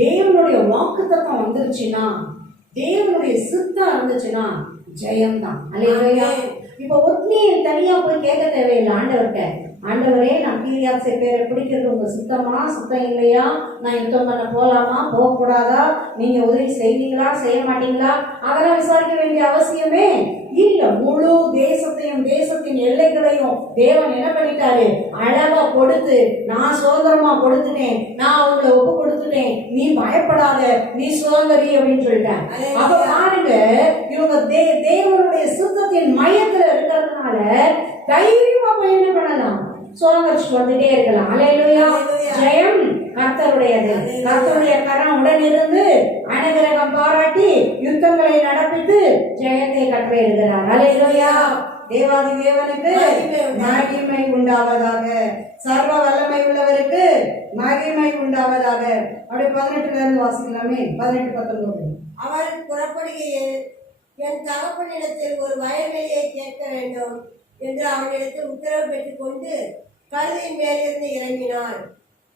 தேவனுடைய வாக்குத்தத்தம் வந்துருச்சுன்னா, தேவனுடைய சித்தம் இருந்துச்சுன்னா ஜெயம்தான். அல்லேலூயா. இப்ப ஒத்னியை தனியா போய் கேட்க தேவையில்லை ஆண்டவர்கிட்ட. ஆண்டவரே, நான் கீரியாத் சேத்தரை பிடிக்கிறது உங்க சுத்தமா, சுத்தம் இல்லையா, நான் யுத்தம் பண்ண போலாமா போகக்கூடாதா, நீங்க உதவி செய்வீங்களா செய்ய மாட்டீங்களா, அதெல்லாம் விசாரிக்க வேண்டிய அவசியமே இல்ல. முழு தேசத்தையும் தேசத்தின் எல்லைகளையும் தேவன் என்ன பண்ணிட்டாரு, அழகா கொடுத்து, நான் சுதந்திரமா கொடுத்துட்டேன், நான் அவங்களை ஒப்பு கொடுத்துட்டேன், நீ பயப்படாத, நீ சுதந்திரி அப்படின்னு சொல்லிட்டேன். அப்ப பாருங்க, இவங்க தேவனுடைய சுத்தத்தின் மையத்துல இருக்கிறதுனால தைரியமா போய் என்ன பண்ணலாம், சுதந்திரிச்சு வந்துட்டே இருக்கலாம். அல்லேலூயா. ஜெயம் கர்த்தருடையது. கர்த்தருடைய கரம் உடன் இருந்து அனுகிரகம் பாராட்டி யுத்தங்களை நடப்பித்து ஜெயத்தை கட்டளையிடுகிறார். அல்லேலூயா. தேவாதி தேவனுக்கு மகிமை உண்டாவதாக, சர்வ வல்லமை உள்ளவருக்கு மகிமை உண்டாவதாக. அப்படி 18ல இருந்து வாசிக்கலாமே. 18, 19. அவள் புறப்படுகையில் என் தகப்பனிடத்தில் ஒரு வயல்வெளியை கேட்க வேண்டும் என்று அவனிடத்தில் உத்தரவு பெற்றுக் கொண்டு கழுதையின் மேலிருந்து இறங்கினாள்.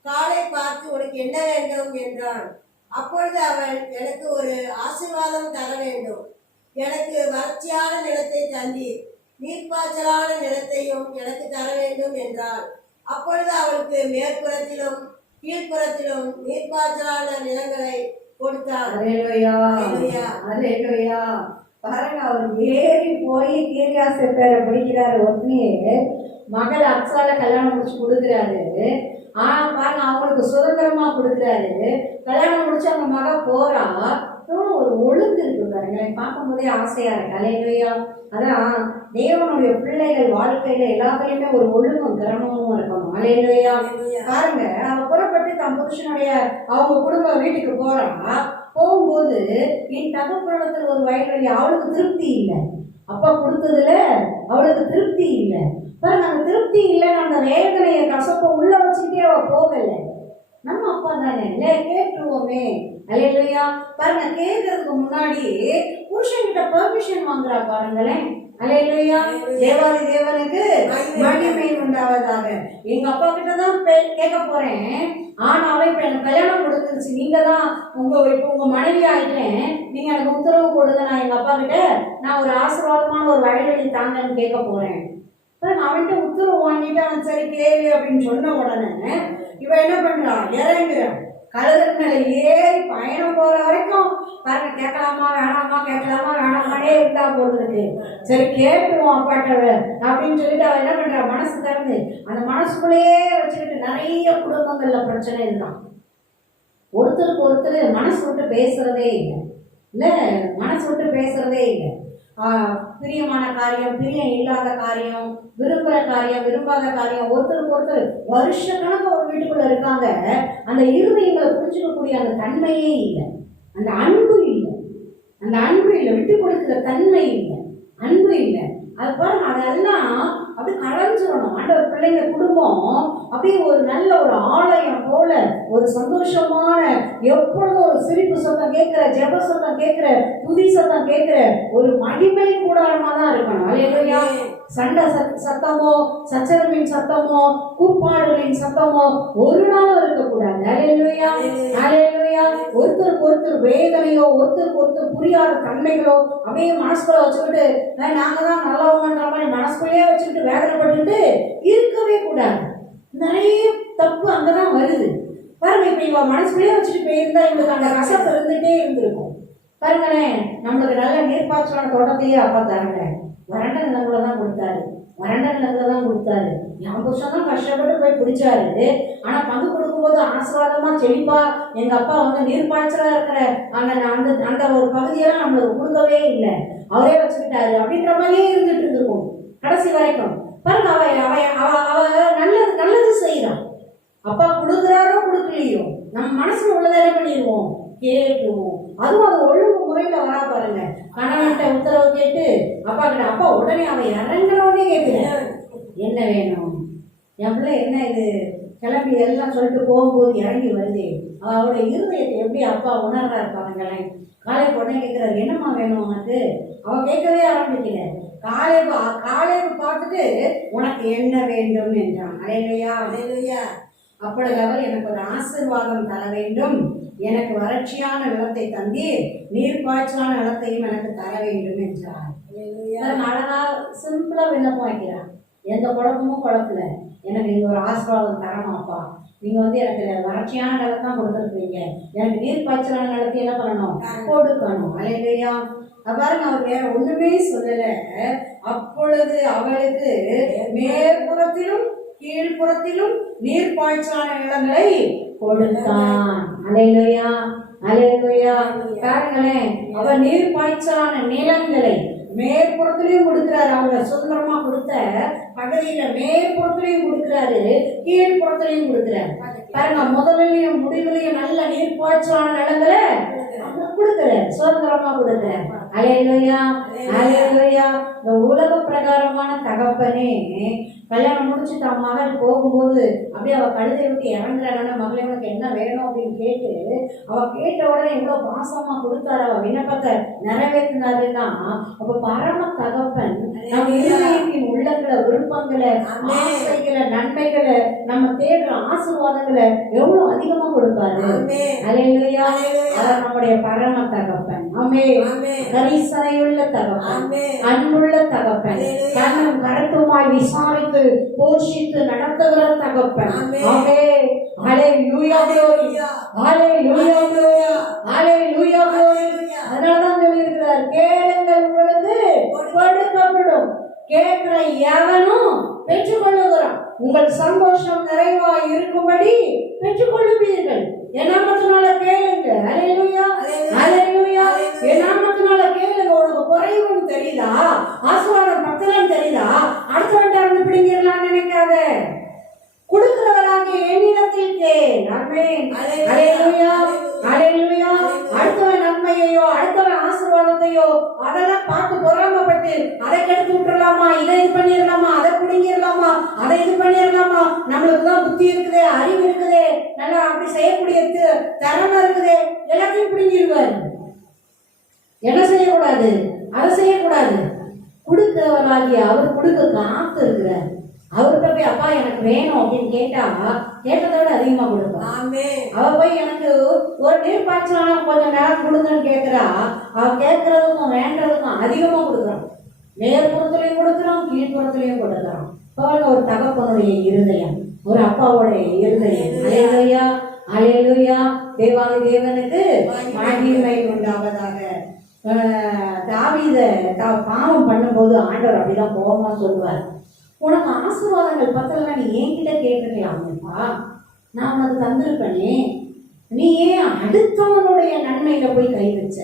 காலை பார்த்து உனக்கு என்ன வேண்டும் என்றான். அப்பொழுது அவள், எனக்கு ஒரு ஆசீர்வாதம் தர வேண்டும், எனக்கு வறட்சியான நிலத்தை தந்தீர், நீர்ப்பாய்ச்சலான நிலத்தையும் எனக்கு தர வேண்டும் என்றாள். அப்பொழுது அவளுக்கு மேற்புறத்திலும் கீழ்ப்புறத்திலும் நீர்ப்பாய்ச்சலான நிலங்களை கொடுத்தாள். அல்லேலூயா, அல்லேலூயா. பாருங்க, அவர் ஏறி போய் கீரியாத் சேத்தரை பிடிக்கிறாரு. ஒத்னியே மகள் அக்சால கல்யாணம் முடிச்சு கொடுக்குறாரு. பாருங்க, அவங்களுக்கு சுதந்திரமா கொடுக்குறாரு. கல்யாணம் முடிச்சு அவங்க மக போறா. ஒரு ஒழுங்கு இருக்கு பாருங்க, பார்க்கும் போதே ஆசையா இருக்கு. அல்லேலூயா. அதான் தேவனுடைய பிள்ளைகள் வாழ்க்கையில எல்லாத்துலயுமே ஒரு ஒழுங்கும் கிரமமும் இருக்கணும். அல்லேலூயா. பாருங்க, அவ புறப்பட்டு தன் புருஷனுடைய அவங்க குடும்ப வீட்டுக்கு போறா. போகும்போது என் தகப்பனிடத்தில் ஒரு வயல்வெளி, அவளுக்கு திருப்தி இல்லை. அப்பா கொடுத்ததுல அவளுக்கு திருப்தி இல்லை. பாருங்க, அந்த திருப்தி இல்லைன்னு அந்த வேதனையை கசப்ப உள்ள வச்சுக்கிட்டே அவ போகல. நம்ம அப்பா தானே, இல்ல கேட்டுருவோமே. அல்லேலூயா. பாருங்க, கேட்கறதுக்கு முன்னாடி புருஷன்கிட்ட பெர்மிஷன் வாங்குறா பாருங்களேன். அல்லேலூயா. தேவாதி தேவனுக்கு மகிமை உண்டாவதாக. எங்க அப்பா கிட்ட தான் கேட்க போறேன், ஆனாலும் இப்ப எனக்கு கல்யாணம் கொடுத்துருச்சு, நீங்க தான் உங்க மனைவி ஆயிட்டேன், நீங்க எனக்கு உத்தரவு கொடுங்க, நான் எங்க அப்பா கிட்ட நான் ஒரு ஆசீர்வாதமான ஒரு வயல்வெளி தாங்கன்னு கேட்க போறேன். அவன்கிட்ட உத்தரவு வாங்கிட்டு அவன் சரி கேளு அப்படின்னு சொன்ன உடனே இவ என்ன பண்றா, இறங்குறான். கழுதை மேல ஏறி பயணம் போற வரைக்கும் பாருங்க, கேட்கலாமா வேணாமா கேட்கலாமா வேணாமானே இருந்தா போடுறதுக்கு. சரி கேட்டுருவோம் அப்பாட்ட அப்படின்னு சொல்லிட்டு அவ என்ன பண்றா, மனசு திறந்து அந்த மனசுக்குள்ளேயே வச்சுக்கிட்டு நிறைய குடும்பங்கள்ல பிரச்சனை இருந்தான். ஒருத்தருக்கு ஒருத்தர் மனசு விட்டு பேசுறதே இல்லை. இல்ல, மனசு விட்டு பேசுறதே இல்லை. பிரியமான காரியம், பிரியம் இல்லாத காரியம், விரும்புகிற காரியம், விரும்பாத காரியம், ஒருத்தருக்கு ஒருத்தர் வருஷ கணக்கு ஒரு வீட்டுக்குள்ள இருக்காங்க. அந்த இருதயங்களை புரிஞ்சுக்கக்கூடிய அந்த தன்மையே இல்லை, அந்த அன்பு இல்லை, அந்த அன்பு இல்லை, விட்டு கொடுக்கிற தன்மை இல்லை, அன்பு இல்லை. அது பாருங்க, அதெல்லாம் அப்படியே களைஞ்சிடணும். ஆண்டவர் பிள்ளைங்க குடும்பம் அப்படியே ஒரு நல்ல ஒரு ஆலயம் போல ஒரு சந்தோஷமான, எப்பொழுதும் ஒரு சிரிப்பு சத்தம் கேட்கிற, ஜெப சத்தம் கேட்கிற, துதி சத்தம் கேட்கிற ஒரு மகிமை கூடாரமா தான் இருக்கணும். அல்லேலூயா. சண்டை சத்தமோ, சச்சரவின் சத்தமோ, கூப்பாடுகளின் சத்தமோ ஒரு நாளும் இருக்கக்கூடாது. அல்லேலூயா, அல்லேலூயா. ஒருத்தருக்கு ஒருத்தர் வேதனையோ, ஒருத்தருக்கு ஒருத்தர் புரியாத தன்மைகளோ அப்படியே மனசுக்குள்ள வச்சுக்கிட்டு நாங்க தான் நல்லவங்கன்ற மாதிரி மனசுக்குள்ளேயே வச்சுக்கிட்டு வேதனைப்பட்டுக்கிட்டு இருக்கவே கூடாது. நிறைய தப்பு அங்கதான் வருது பாருங்க. இப்ப இவ மனசுக்குள்ளேயே வச்சுட்டு போயிருந்தா இவங்களுக்கு அந்த கசப்பு இருந்துட்டே இருந்திருக்கும். பாருங்களேன், நம்மளுக்கு நல்ல நீர்ப்பாய்ச்சலான தோட்டத்தையே அப்பா தரங்க, வறண்ட நிலங்களை தான் கொடுத்தாரு. வறண்ட நிலத்துல தான் கொடுத்தாரு. என் புருஷன் தான் கஷ்டப்பட்டு போய் பிடிச்சாரு. ஆனா பங்கு கொடுக்கும்போது ஆசீர்வாதமா செழிப்பா எங்க அப்பா வந்து நீர்ப்பாய்ச்சலா இருக்கிற அந்த அந்த அந்த ஒரு பகுதியெல்லாம் நம்மளுக்கு கொடுக்கவே இல்லை, அவரே வச்சுக்கிட்டாரு அப்படின்ற மாதிரியே இருந்துட்டு இருந்திருக்கும் கடைசி வரைக்கும். பாருங்க, அவ அவ அவ அவ நல்லது நல்லது செய்யறான். அப்பா கொடுக்குறாரோ கொடுக்கலையோ நம்ம மனசுல உள்ளதை என்ன பண்ணிடுவோம், கேட்டுருவோம். அதுவும் அது ஒழுங்கு முறையில வரா பாருங்க. கணவன்கிட்ட உத்தரவு கேட்டு அப்பா கிட்ட, அப்பா உடனே அவன் இறங்கினோடனே கேட்கிறேன் என்ன வேணும், என் பிள்ளை என்ன இது கிளம்பி எல்லாம் சொல்லிட்டு போகும்போது இறங்கி வருது. அவளோட இருதயத்தை எப்படி அப்பா உணர்றா இருப்பாங்களேன். காலை உடனே கேட்கிறாரு என்னம்மா வேணும் உனக்கு. அவ கேட்கவே ஆரம்பிக்கல. காலை பார்த்துட்டு உனக்கு என்ன வேண்டும் என்றான். அலையிலையா அல்லேலூயா. அப்பொழுது அவர் எனக்கு ஒரு ஆசீர்வாதம் தர வேண்டும், எனக்கு வறட்சியான நிலத்தை தந்தி நீர்ப்பாய்ச்சலான நிலத்தையும் எனக்கு தர வேண்டும் என்றார். அழகா சிம்பிளா விண்ணப்பம் வைக்கிறார். எந்த குழப்பமும் குழப்பல. எனக்கு நீங்க ஒரு ஆசீர்வாதம் தரமாப்பா, நீங்க வந்து எனக்கு வறட்சியான நிலத்தான் கொடுத்துருக்கீங்க, எனக்கு நீர்ப்பாய்ச்சலான நிலத்தை என்ன பண்ணணும், கொடுக்கணும். அல்லேலூயா. பாருங்க, அவர் வேற ஒண்ணுமே சொல்லல. அப்பொழுது அவளுக்கு மேற்புறத்திலும் கீழ்ப்புறத்திலும் நீர்ப்பாய்ச்சலான நிலங்களை கொடுத்தான். அல்லேலூயா, அல்லேலூயா. பாருங்களேன், அவர் நீர்ப்பாய்ச்சலான நிலங்களை மேற்புறத்திலையும் கொடுக்கிறாரு. அவங்க சுதந்திரமா கொடுத்த பகுதியில மேற்புறத்திலையும் கொடுக்கிறாரு, கீழ்ப்புறத்திலையும் கொடுக்கிறாரு. பாருங்க, முதலிலையும் முடிவுலையும் நல்ல நீர்ப்பாய்ச்சலான நிலங்களை கொடுக்கிறார், சுதந்திரமா கொடுக்கிறார். அல்லேலூயா, அல்லேலூயா. இந்த உலக பிரகாரமான தகப்பனே கல்யாணம் முடிச்சு தன் மகள் போகும்போது அப்படியே அவ கழுதை விட்டு இறங்குறாங்கன்னா, மகளே உனக்கு என்ன வேணும் அப்படின்னு கேட்டு அவ கேட்ட உடனே எவ்வளவு பாசமா கொடுத்தாரு, அவ விண்ணப்பத்தை நிறைவேற்றினாருன்னா, அப்ப பரம தகப்பன் நம்ம இருதயத்தின் உள்ளங்களை, விருப்பங்களை, ஆசைகளை, நன்மைகளை, நம்ம தேடுற ஆசீர்வாதங்களை எவ்வளவு அதிகமா கொடுப்பாரு. அல்லேலூயா. அவர் நம்முடைய பரம தகப்பன். ஆமென். கரிசனையுள்ள தகப்பன், அன்புள்ள தகப்பன், கண்ணும் கருத்துமாய் விசாரித்து போஷித்து நடத்துகிற தகப்பன். ஆமென். ஹல்லேலூயா, ஹல்லேலூயா, ஹல்லேலூயா. அதனாலதான் சொல்லி இருக்கிறார், கேளுங்கள் உங்களுக்கு கொடுக்கப்படும், கேட்கிற எவனும் பெற்றுக்கொள்ளுகிறான், உங்கள் சந்தோஷம் நிறைவாய் இருக்கும்படி பெற்றுக்கொள்ளுவீர்கள். என் நாமத்தினால கேளுங்க. அல்லேலூயா, அல்லேலூயா. என் நாமத்தினால கேளுங்க. உனக்கு குறைவுன்னு தெரியுதா, ஆசீர்வாதம் பத்தலன்னு தெரியுதா, அடுத்தவன்ட்ட இருந்து பிடிங்கிடலாம்னு நினைக்காத. கொடுக்கிறவராகிய என்னிடத்தில் கேள். ஆமென். அல்லேலூயா, அல்லேலூயா. அடுத்தவன் நன்மையையோ அடுத்தவன் ஆசீர்வாதத்தையோ அதெல்லாம் பார்த்து பொறாமப்பட்டு அதை கெடுத்து விட்டுறலாமா, இதை இது பண்ணிடலாமா, அதை பிடிங்கிடலாமா, அதை இது பண்ணிடலாமா, நம்மளுக்கு தான் புத்தி இருக்குதே, அறிவு இருக்குதே, நல்லா அப்படி செய்யக்கூடிய திறமை இருக்குதே, எல்லாத்தையும் பிடிங்கிடுவார். என்ன செய்யக்கூடாது, அதை செய்யக்கூடாது. கொடுக்கிறவராகிய அவர் கொடுக்க காத்து இருக்கிறார். அவர்கிட்ட போய் அப்பா எனக்கு வேணும் அப்படின்னு கேட்டா கேட்டதை விட அதிகமா கொடுப்பான். அவ போய் எனக்கு ஒரு நீர்ப்பாய்ச்சலான கொஞ்சம் நேரம் கொடுங்கன்னு கேட்கிறா, அவ கேட்கறதுக்கும் வேண்டதுக்கும் அதிகமா கொடுக்குறான். மேற்புறத்துலையும் கொடுக்குறான், கீழ்ப்புறத்துலையும் கொடுக்குறான். பாருங்க, ஒரு தகப்பனுடைய இருதயம், ஒரு அப்பாவுடைய இருதயம். அல்லேலூயா, அல்லேலூயா. தேவாதி தேவனுக்கு மகிமை உண்டாவதாக. தாவீத பாவம் பண்ணும்போது ஆண்டவர் அப்படிதான் கோபமா சொல்லுவார், உனக்கு ஆசீர்வாதங்கள் பத்தலன்னா நீ என்கிட்ட கேட்டுக்கலாமேப்பா, நான் உனக்கு தந்திருப்பேனே, நீ ஏன் அடுத்தவனுடைய நன்மையில போய் கை வச்ச.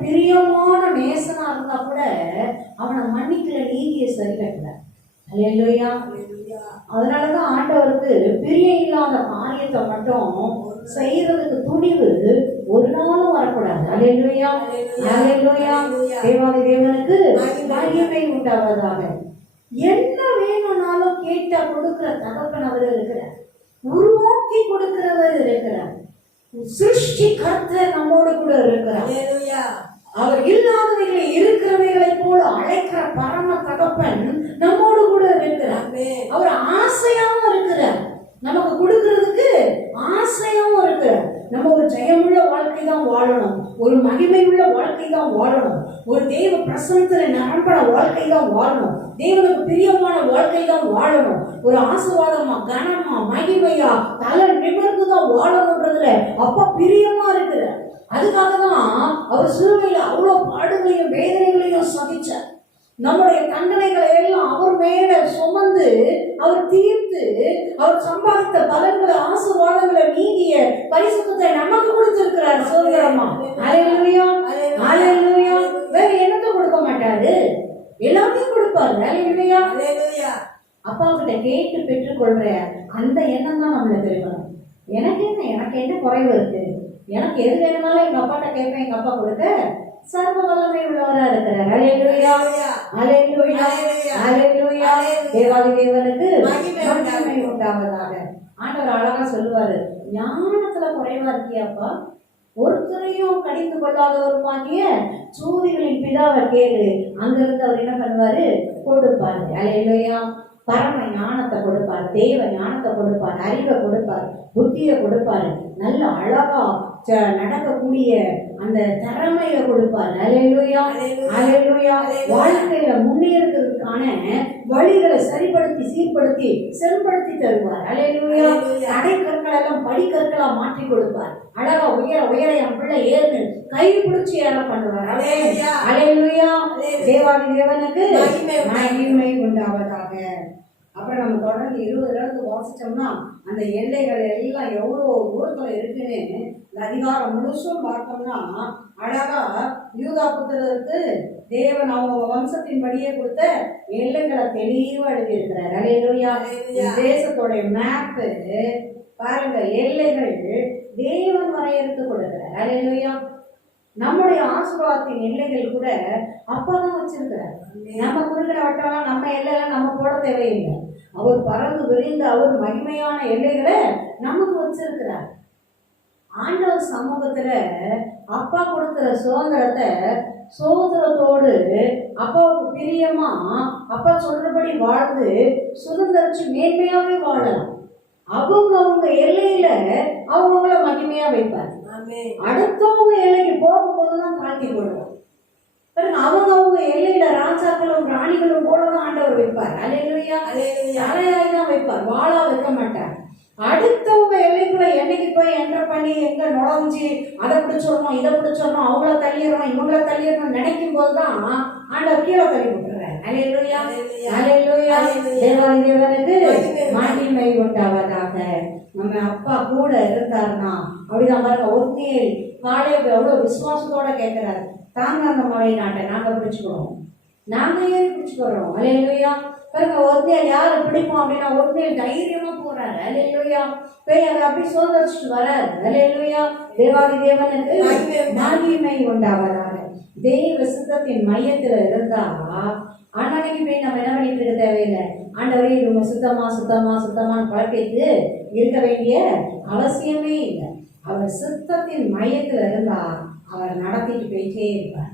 பிரியமான நேசனா இருந்தா கூட அவனை மன்னிக்கிற நீதியை சரி கட்டல. அல்லேலூயா. அதனாலதான் ஆண்டவருக்கு பிரியம் இல்லாத காரியத்தை மட்டும் செய்யறதுக்கு துணிவு ஒரு நாளும் வரக்கூடாது. அல்லேலூயா, அல்லேலூயா. தேவாதி தேவனுக்கு மகிமை உண்டாவதாக. என்ன வேணும்னாலும் கேட்டா கொடுக்கிற தகப்பன் அவர் இருக்கிறார், உருவாக்கி கொடுக்கிறவர் இருக்கிறார், சிருஷ்டி கர்த்தர் நம்மோடு கூட இருக்கிறார். அவர் இல்லாதவைகளை இருக்கிறவைகளை போல அழைக்கிற பரம தகப்பன் நம்மோடு கூட இருக்கிறார். அவர் ஆசையாவும் இருக்கிறார், நமக்கு கொடுக்கிறதுக்கு ஆசையாவும் இருக்கிறார். நம்ம ஒரு ஜெயமுள்ள வாழ்க்கை தான் வாழணும், ஒரு மகிமை உள்ள வாழ்க்கை தான் வாழணும், ஒரு தெய்வ பிரசன்னத்துல நிரம்பட வாழ்க்கை தான் வாழணும், தேவனுக்கு பிரியமான வாழ்க்கை தான் வாழணும், ஒரு ஆசீர்வாதமா கனமா மகிமையா தலை நிமிர்ந்து தான் வாழணும்ன்றதுல அப்பா பிரியமா இருக்கிறார். அதுக்காக தான் அவர் சிலுவையில அவ்வளவு பாடுகளையும் வேதனைகளையும் சகிச்சார். நம்முடைய தண்டனைகளை எல்லாம் அவர் மேல சுமந்து அவர் தீர்த்து அவர் சம்பாதித்த பலன்களை ஆசீர்வாதங்களை நீதிய பரிசுத்தத்தை நமக்கு கொடுத்திருக்கிறார் சுதந்திரமா. அல்லேலூயா அல்லேலூயா. வேற என்னத்தை கொடுக்க மாட்டாரு, எல்லாத்தையும் கொடுப்பாரு. அல்லேலூயா அல்லேலூயா. அப்பா கிட்ட கேட்டு பெற்றுக்கொள்ற அந்த எண்ணம் தான் நம்மளுக்கு இருக்கணும். எனக்கு என்ன குறைவு இருக்கு, எனக்கு எது வேணும்னாலும் எங்க அப்பாட்ட கேட்பேன், எங்க அப்பா கொடுக்க சர்வ வல்லமை உள்ளவரா இருக்கிறார். அல்லேலூயா அல்லேலூயா அல்லேலூயா. தேவாதி தேவனுக்கு மகிமை உண்டாவதாக. ஆண்டவர் அழகா சொல்லுவாரு, ஞானத்துல குறைவா இருக்கியாப்பா, ஒருத்தரையும் கடிந்து கொள்ளாதவருமாகிய சூதிகளின் பிதாவை கேளு, அங்கிருந்து அவர் என்ன பண்ணுவாரு, கொடுப்பாரு. அல்லேலூயா. பரம ஞானத்தை கொடுப்பார், தேவ ஞானத்தை கொடுப்பார், அறிவை கொடுப்பார், புத்தியை கொடுப்பாரு, நல்ல அழகா நடக்கக்கூடிய அந்த திறமையை கொடுப்பார். அல்லேலூயா அல்லேலூயா. வாழ்க்கையில முன்னேறதுக்கான வழிகளை சரிப்படுத்தி சீர்படுத்தி செம்படுத்தி தருவார். அல்லேலூயா. தடைக்கற்கள் எல்லாம் படிக்கற்களா மாற்றி கொடுப்பார். அழகா உயர உயர என் பிள்ளை ஏறு கை பிடிச்சி ஏற பண்ணுவார். அல்லேலூயா. தேவாதி தேவனுக்கு மகிமை உண்டாவதாக. அப்புறம் நம்ம தொடர்ந்து 20 வாசிச்சோம்னா அந்த எல்லைகள் எல்லாம் எவ்வளோ தூரத்துல இருக்குன்னு இந்த அதிகாரம் முழுசும் பார்த்தோம்னா அழகா யூதா புத்திரருக்கு தேவன் அவங்க வம்சத்தின் படியே கொடுத்த எல்லைகளை தெளிவா எழுதியிருக்கிறார். அல்லேலூயா. தேசத்தோட மேப்பு பாருங்க, எல்லைகள் தேவன் வரையறுத்து கொடுக்கிறார். அல்லேலூயா. நம்முடைய ஆசீர்வாதத்தின் எல்லைகள் கூட அப்பாதான் வச்சிருக்கிறார். நம்ம கொடுக்கிற வட்டம் நம்ம எல்லையெல்லாம் நம்ம போட தேவையில்லை. அவர் பறந்து விரிந்து அவர் மகிமையான எல்லைகளை நமக்கு வச்சிருக்கிறார். ஆண்டவர் சமூகத்துல அப்பா கொடுக்கிற சுதந்திரத்தை சுதந்திரத்தோடு அப்பாவுக்கு பிரியமா அப்பா சொல்றபடி வாழ்ந்து சுதந்திரிச்சு மேன்மையாவே வாழலாம். அவங்க எல்லையில அவங்கள மகிமையா வைப்பார். அடுத்தவங்க எல்லைக்கு போகும்போதுதான் தாழ்த்தி கொள்வார். அவங்க எல்லையில ராஜாக்களும் ராணிகளும் போலதான் ஆண்டவர் வைப்பார். அல்லேலூயா. தலையாய் தான் வைப்பார், வாளா வைக்க மாட்டார். அடுத்தவங்க எல்லைக்குள்ள என்னைக்கு போய் என்டர் பண்ணி எங்க நுழைஞ்சி அதை பிடிச்சிடணும் இதை பிடிச்சிடணும் அவங்கள தள்ளிடணும் இவங்கள தள்ளிடணும் நினைக்கும் போதுதான் ஆண்டவர் கீழே தள்ளி விட்டுறாரு. அல்லேலூயா அல்லேலூயா. தேவாதி தேவனுக்கு மகிமை உண்டாவதாக. நம்ம அப்பா கூட இருந்தாருன்னா அப்படிதான் பாருங்க. ஒருத்தே காலையில எவ்வளவு விசுவாசத்தோட கேட்கிறாரு, தாங்க அந்த மலை நாட்டை நாங்க பிடிச்சுக்கிறோம், நாங்க ஏறி பிடிச்சுக்கிறோம். அல்லேலூயா. பாருங்க, ஒருத்தேல் யாரு பிடிப்போம் அப்படின்னா ஒருத்தேல் தைரியமா போறாரு. அல்லேலூயா. போய் அதை அப்படி சோதரிச்சுட்டு வராரு. அல்லேலூயா. தேவாதி தேவனுக்கு மகிமை உண்டாவதாக. தெய்வ சித்தத்தின் மையத்துல இருந்தா அன்னைக்கு போய் நம்ம என்ன பண்ணிட்டு இருக்க தேவையில்லை. ஆண்டவரே இவங்க சுத்தமா சுத்தமா சுத்தமான பழக்கத்துக்கு இருக்க வேண்டிய அவசியமே இல்லை. அவர் சித்தத்தின் மையத்துல இருந்தா அவர் நடத்திட்டு போயிட்டே இருப்பார்.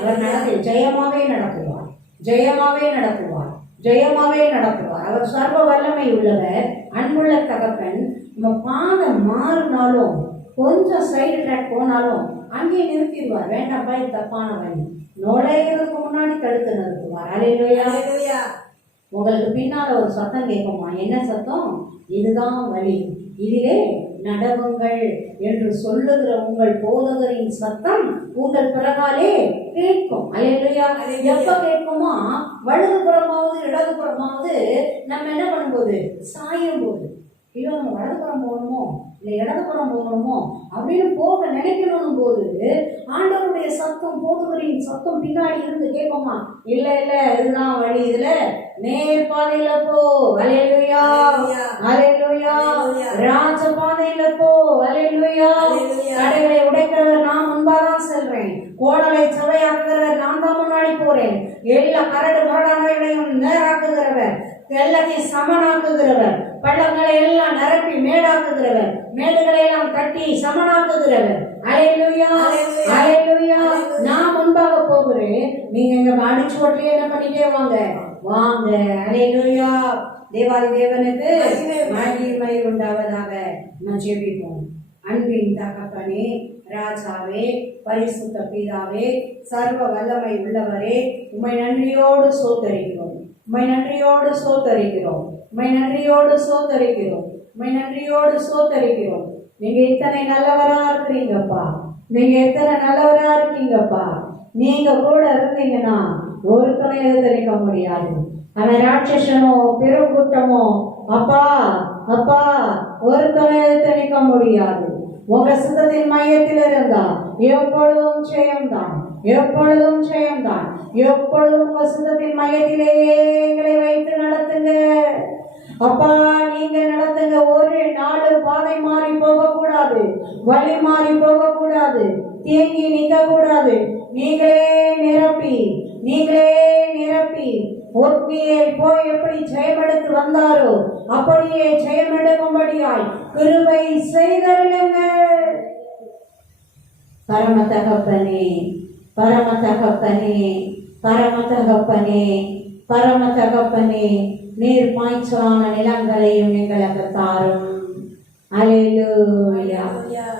அவர் நடத்தி ஜெயமாவே நடத்துவார், ஜெயமாவே நடத்துவார், ஜெயமாவே நடத்துவார். அவர் சர்வ வல்லமை உள்ளவர், அன்புள்ள தகப்பன். நம்ம பாதம் மாறினாலும் கொஞ்சம் சைடு ட்ராக் போனாலும் அங்கேயே நிறுத்திடுவார். வேண்டாம் இது தப்பான வழி, நுழைகிறதுக்கு முன்னாடி தடுத்து நிறுத்துவார். அல்லேலூயா. உங்களுக்கு பின்னால ஒரு சத்தம் கேட்குமா? என்ன சத்தம்? இதுதான் வழி, இதிலே நடவுங்கள் என்று சொல்லுகிற உங்கள் போதகரின் சத்தம் உங்கள் பிறகாலே கேட்கும். அல்லேலூயா. எப்ப கேட்குமா? வலதுபுறமாவது இடதுபுறமாவது நம்ம என்ன பண்ணும்போது சாயும் போது, ஐயோ நம்ம வலதுபுறம் போகணுமோ இல்லை இடதுபுறம் போகணுமோ அப்படின்னு போக நினைக்கணும் போது ஆண்டவருடைய சத்தம் போதகரின் சத்தம் பின்னாடி இருந்து கேட்குமா? இல்ல இல்ல இதுதான் வழி, இதுல நேர் பாதையில போ. அல்லேலூயா அல்லேலூயா. ராஜ பாதையில போ. அல்லேலூயா. தடைகளை உடைக்கிறவர் நான் முன்பாதான் செல்றேன், கோடலை சபையாக்குகிறவர் நான் தான் முன்னாடி போறேன், எல்லா கரடு கரடானையும் நேராக்குகிறவர், எல்லாத்தையும் சமனாக்குகிறவர், பள்ளங்களை எல்லாம் நிரப்பி மேடாக்குகிறவர், மேடுகளை எல்லாம் தட்டி சமனாக்குகிறவர். அல்லேலூயா அல்லேலூயா. நான் முன்பாக போகிறேன், நீங்க எங்க அடிச்சு ஓட்டிலே என்ன பண்ணிட்டே வாங்க வாங்க. அல்லேலூயா. தேவாதி தேவனுக்கு மகிமை உண்டாவதாக. நான் ஜெபிப்போம். அன்பின் தகப்பனே, ராஜாவே, பரிசுத்த பிதாவே, சர்வ வல்லமை உள்ளவரே, உம்மை நன்றியோடு சோத்தரிக்கிறோம், உம்மை நன்றியோடு சோத்தரிக்கிறோம், உம்மை நன்றியோடு சோத்தரிக்கிறோம், உம்மை நன்றியோடு சோத்தரிக்கிறோம். நீங்க இத்தனை நல்லவரா இருக்கிறீங்கப்பா, நீங்க எத்தனை நல்லவரா இருக்கீங்கப்பா. நீங்க கூட இருந்தீங்கன்னா ஒருத்தனை எதிர்க்க முடியாது. அவன் ராட்சசனோ பெருங்கூட்டமோ அப்பா அப்பா ஒருத்தனை எதிர்க்க முடியாது. உங்க சித்தத்தின் மையத்தில் இருந்தா எப்பொழுதும் ஜெயம்தான், எப்பொழுதும் ஜெயம்தான். எப்பொழுதும் உங்க சித்தத்தின் மையத்திலேயே எங்களை வைத்து நடத்துங்க அப்பா. நீங்க நடத்துங்க. ஒரு நாடு பாதை மாறி போக கூடாது, வழி மாறி போக கூடாது, தேங்கி நிற்க கூடாது. நீங்களே நிரப்பி, நீங்களே நிரப்பி ஒற்றியை போய் எப்படி ஜெயமெடுத்து வந்தாரோ அப்படியே ஜெயமெடுக்கும்படியாய் கிருபை செய்தருளுங்க. பரம தகப்பனே, பரம தகப்பனே, பரம தகப்பனே, பரம தகப்பனே, நீர் பாய்ச்சலான நிலங்களையும் எங்களுக்கு தாரும். அல்லேலூயா.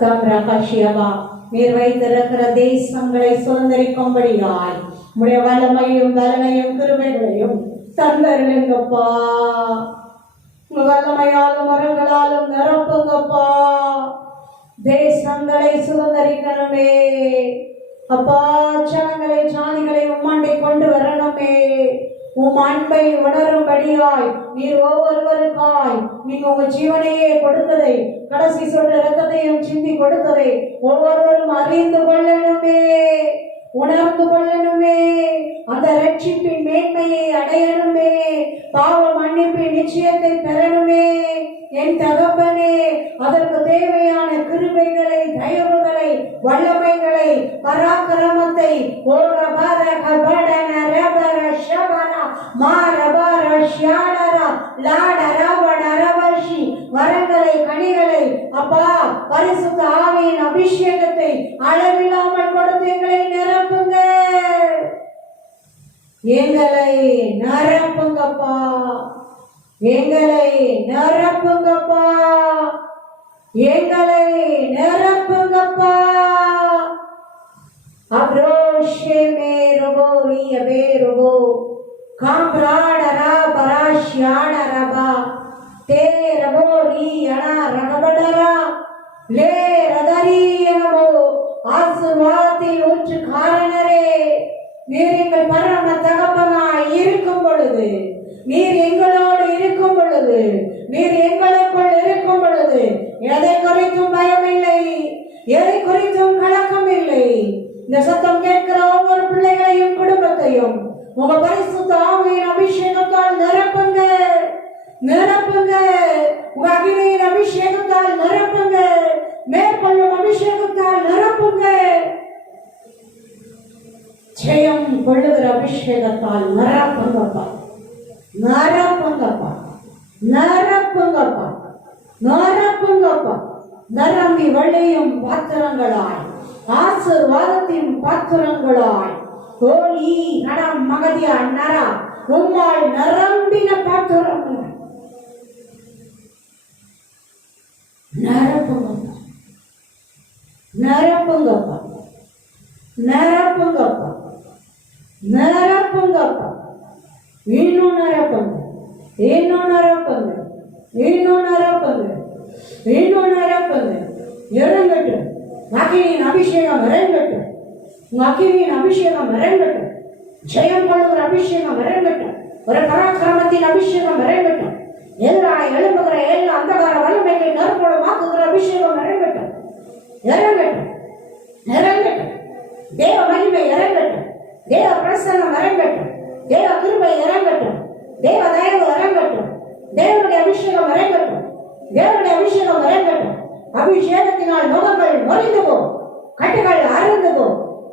கம்ரகஷியபா நீர் வைத்திருக்கிற தேசங்களை சுதந்திரிக்கும்படியாய் உடைய வல்லமையும் பலனையும் கிருபைகளையும் தந்தருளுங்கப்பா. உங்க வல்லமையாலும் மரங்களாலும் நிரப்புங்கப்பா. தேசங்களை சுதந்திரிக்கணுமே அப்பா. ஜனங்களை ஜாதிகளை உம்மாண்டை கொண்டு வரணுமே. உம் அன்பை உணரும்படியாய் நீர் ஒவ்வொருவருக்காய் நீங்க உங்க ஜீவனையே கொடுத்ததை, கடைசி சொட்டு ரத்தத்தையும் சிந்தி கொடுத்ததை ஒவ்வொருவரும் அறிந்து கொள்ளணுமே, உணர்ந்து கொள்ளணுமே. அந்த ரட்சிப்பின் மேன்மையை அடையணுமே, பாவ மன்னிப்பின் நிச்சயத்தை பெறணுமே. என் தகப்பனே, அதற்கு தேவையான கிருபைகளை, தயவுகளை, வல்லமைகளை, பராக்கிரமத்தை வரங்களை, கனிகளை அப்பா பரிசுத்த ஆவியின் அபிஷேகத்தை அளவில்லாமல் கொடுத்து எங்களை நிரப்புங்க. எங்களை நிரப்புங்கப்பா, எங்களை நிரப்புங்கப்பா, எங்களை நிரப்புங்கப்பா. அப்ரோஷே மேருகோரிய பேருகோ காம்ராடரா பராஷ்யாடரபா தேரபோரி அனா ரகபடரா லே ரதரியனமோ ஆசீர்வாதத்தின் ஊற்று காரணரே. நீர் எங்கள் பரம தகப்பனாய் இருக்கும் பொழுது, நீர் எங்களோடு இருக்கும் பொழுது, நீர் எங்களுக்குள் இருக்கும் பொழுது எதை குறித்தும் பயமில்லை, எதை குறித்தும் கலக்கம் இல்லை. இந்த சத்தம் கேட்கிற ஒவ்வொரு பிள்ளைகளையும் குடும்பத்தையும் உங்க பரிசுத்த ஆவியின் அபிஷேகத்தால் நிரப்புங்க, நிரப்புங்க. உங்க அகிலையின் அபிஷேகத்தால் நிரப்புங்க, மேற்கொள்ளும் அபிஷேகத்தால் நிரப்புங்க. ஜெயம் கொள்ளுகிற அபிஷேகத்தால் நிரப்புங்கப்பா, நிரப்புங்கப்பா, நிரப்புங்கப்பா, நிரப்புங்கப்பா. நிரம்பி வழியும் பாத்திரங்களாய், ஆசீர்வாதத்தின் பாத்திரங்களாய் தோழி நடம் மகதியா நரா உம்மால் நிரம்பின பாத்திரங்கள் நிரப்புங்கப்பா, நிரப்புங்கப்பா, நிரப்புங்கப்பா, நிரப்புங்கப்பா. இன்னும் நிரப்புங்க, இன்னும் நிரப்புங்க, இன்னும் நிரப்புங்க, இன்னும் நிரப்புங்க. இறங்கட்டும் அக்கினியின் அபிஷேகம், இறங்கட்டும் அக்கினியின் அபிஷேகம், இறங்கட்டும் ஜெயம் கொள்ளுகிற அபிஷேகம், இறங்கட்டும் ஒரு பராக்கிரமத்தின் அபிஷேகம், இறங்கட்டும் எதிராய் எழுப்புகிற எல்லா அந்தகார வலிமைகளை நறுபடமாக்குகிற அபிஷேகம், இறங்கட்டும், இறங்கட்டும், இறங்கட்டும். தேவ மகிமை இறங்கட்டும், தேவ பிரசன்னம் இறங்கட்டும், தேவ கிருபை இறங்கட்டும், தேவ தயவு இறங்கட்டும், தேவனுடைய அபிஷேகம் இறங்கட்டும், தேவனுடைய அபிஷேகம் இறங்கட்டும். அபிஷேகத்தினால் நோகங்கள் நொறிந்து போ, கட்டுகள் அறுந்து போ,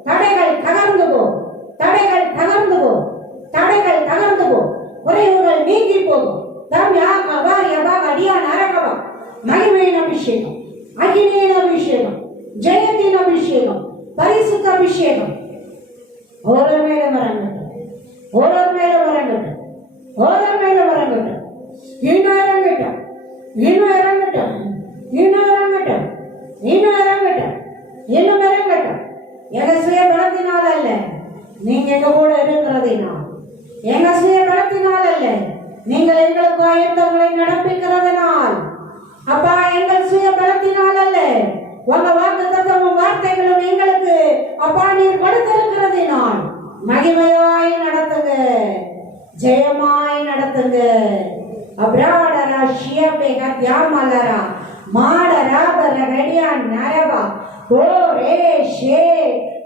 தடைகள் தகர்ந்து போ, தடைகள் தகர்ந்து போ, தடைகள் தகர்ந்து போ, குறைவுகள் நீங்கி போகும். மகிமையின் அபிஷேகம், அகினியின் அபிஷேகம், ஜெயத்தின் அபிஷேகம், பரிசுத்த அபிஷேகம் ஒரு மேல வரங்கட்டும், ஒரு மேல வரங்கட்டும், ஒரு மேல வரங்கட்டும். இன்னும் இறங்கட்டும், இன்னும் இறங்கட்டும், இன்னும் இறங்கட்டும், இன்னும் இறங்கட்டும், இன்னும் இறங்கட்டும். எங்க சுய பலத்தினால் அல்ல, நீங்க எங்க கூட இருக்கிறதினால். எங்க சுய பலத்தினால் அல்ல, நீங்கள் எங்களுக்கு ஆயுதங்களை நடப்பிக்கிறதுனால். அப்பா எங்கள் சுய பலத்தினால் அல்ல, உங்க வாக்கு தத்துவமும் வார்த்தைகளும் எங்களுக்கு அப்பா நீர் கொடுத்திருக்கிறதினால். மகிமையாய் நடத்துங்க, ஜெயமாய் நடத்துங்க. அப்ராடரா ஷியபேக தியாமலரா மாடரா பரகடியா நரவா ஓரே ஷே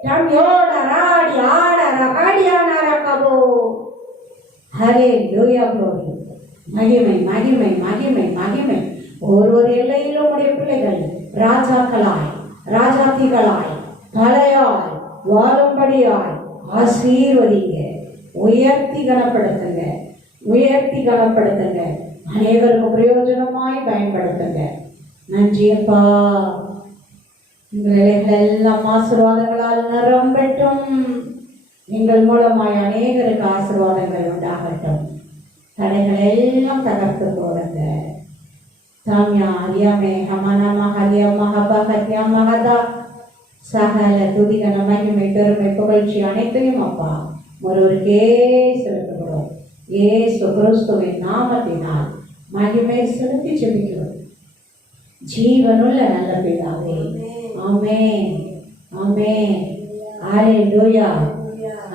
டம்யோடராடி ஆடரகடியா நரகபோ. ஹல்லேலூயா. glory. மகிமை மகிமை மகிமை மகிமை. ஒரு எல்லையிலும் உடைய பிள்ளைகள் ராஜாக்களாய் ராஜாத்திகளாய் தலையாய் வாழும்படியாய் ஆசீர்வதிங்க, உயர்த்தி கனப்படுத்துங்க, உயர்த்தி கனப்படுத்துங்க, அனைவருக்கு பிரயோஜனமாய் பயன்படுத்துங்க. நன்றி அப்பா. எங்கள் இலைகள் எல்லாம் ஆசீர்வாதங்களால் நிரம்பட்டும். எங்கள் மூலமாய் அநேகருக்கு ஆசீர்வாதங்கள் உண்டாகட்டும். தடைகளை எல்லாம் தகர்த்து போடுங்க. தாமியா அரியாமே ஹமனா மஹலியா மஹபஹத்யா மஹதா சகல துதிகன மகிமை பெருமை புகழ்ச்சி அனைத்தையும் அப்பா ஒருவருக்கே செலுத்துகிறோம். இயேசு கிறிஸ்துவின் நாமத்தினால் மகிமை செலுத்தி ஜெபிக்கிறோம். ஜீவனுள்ள நல்ல பிதாவே. ஆமென் ஆமென். ஹல்லேலூயா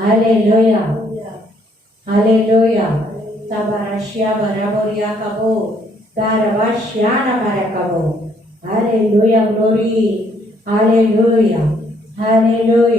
ஹல்லேலூயா ஹல்லேலூயா. தபரஷ்யா பரபோரியா கபோ தரவஷ்யான பரகபோ. ஹல்லேலூயா. glory. ஹல்லேலூயா ஹல்லேலூயா.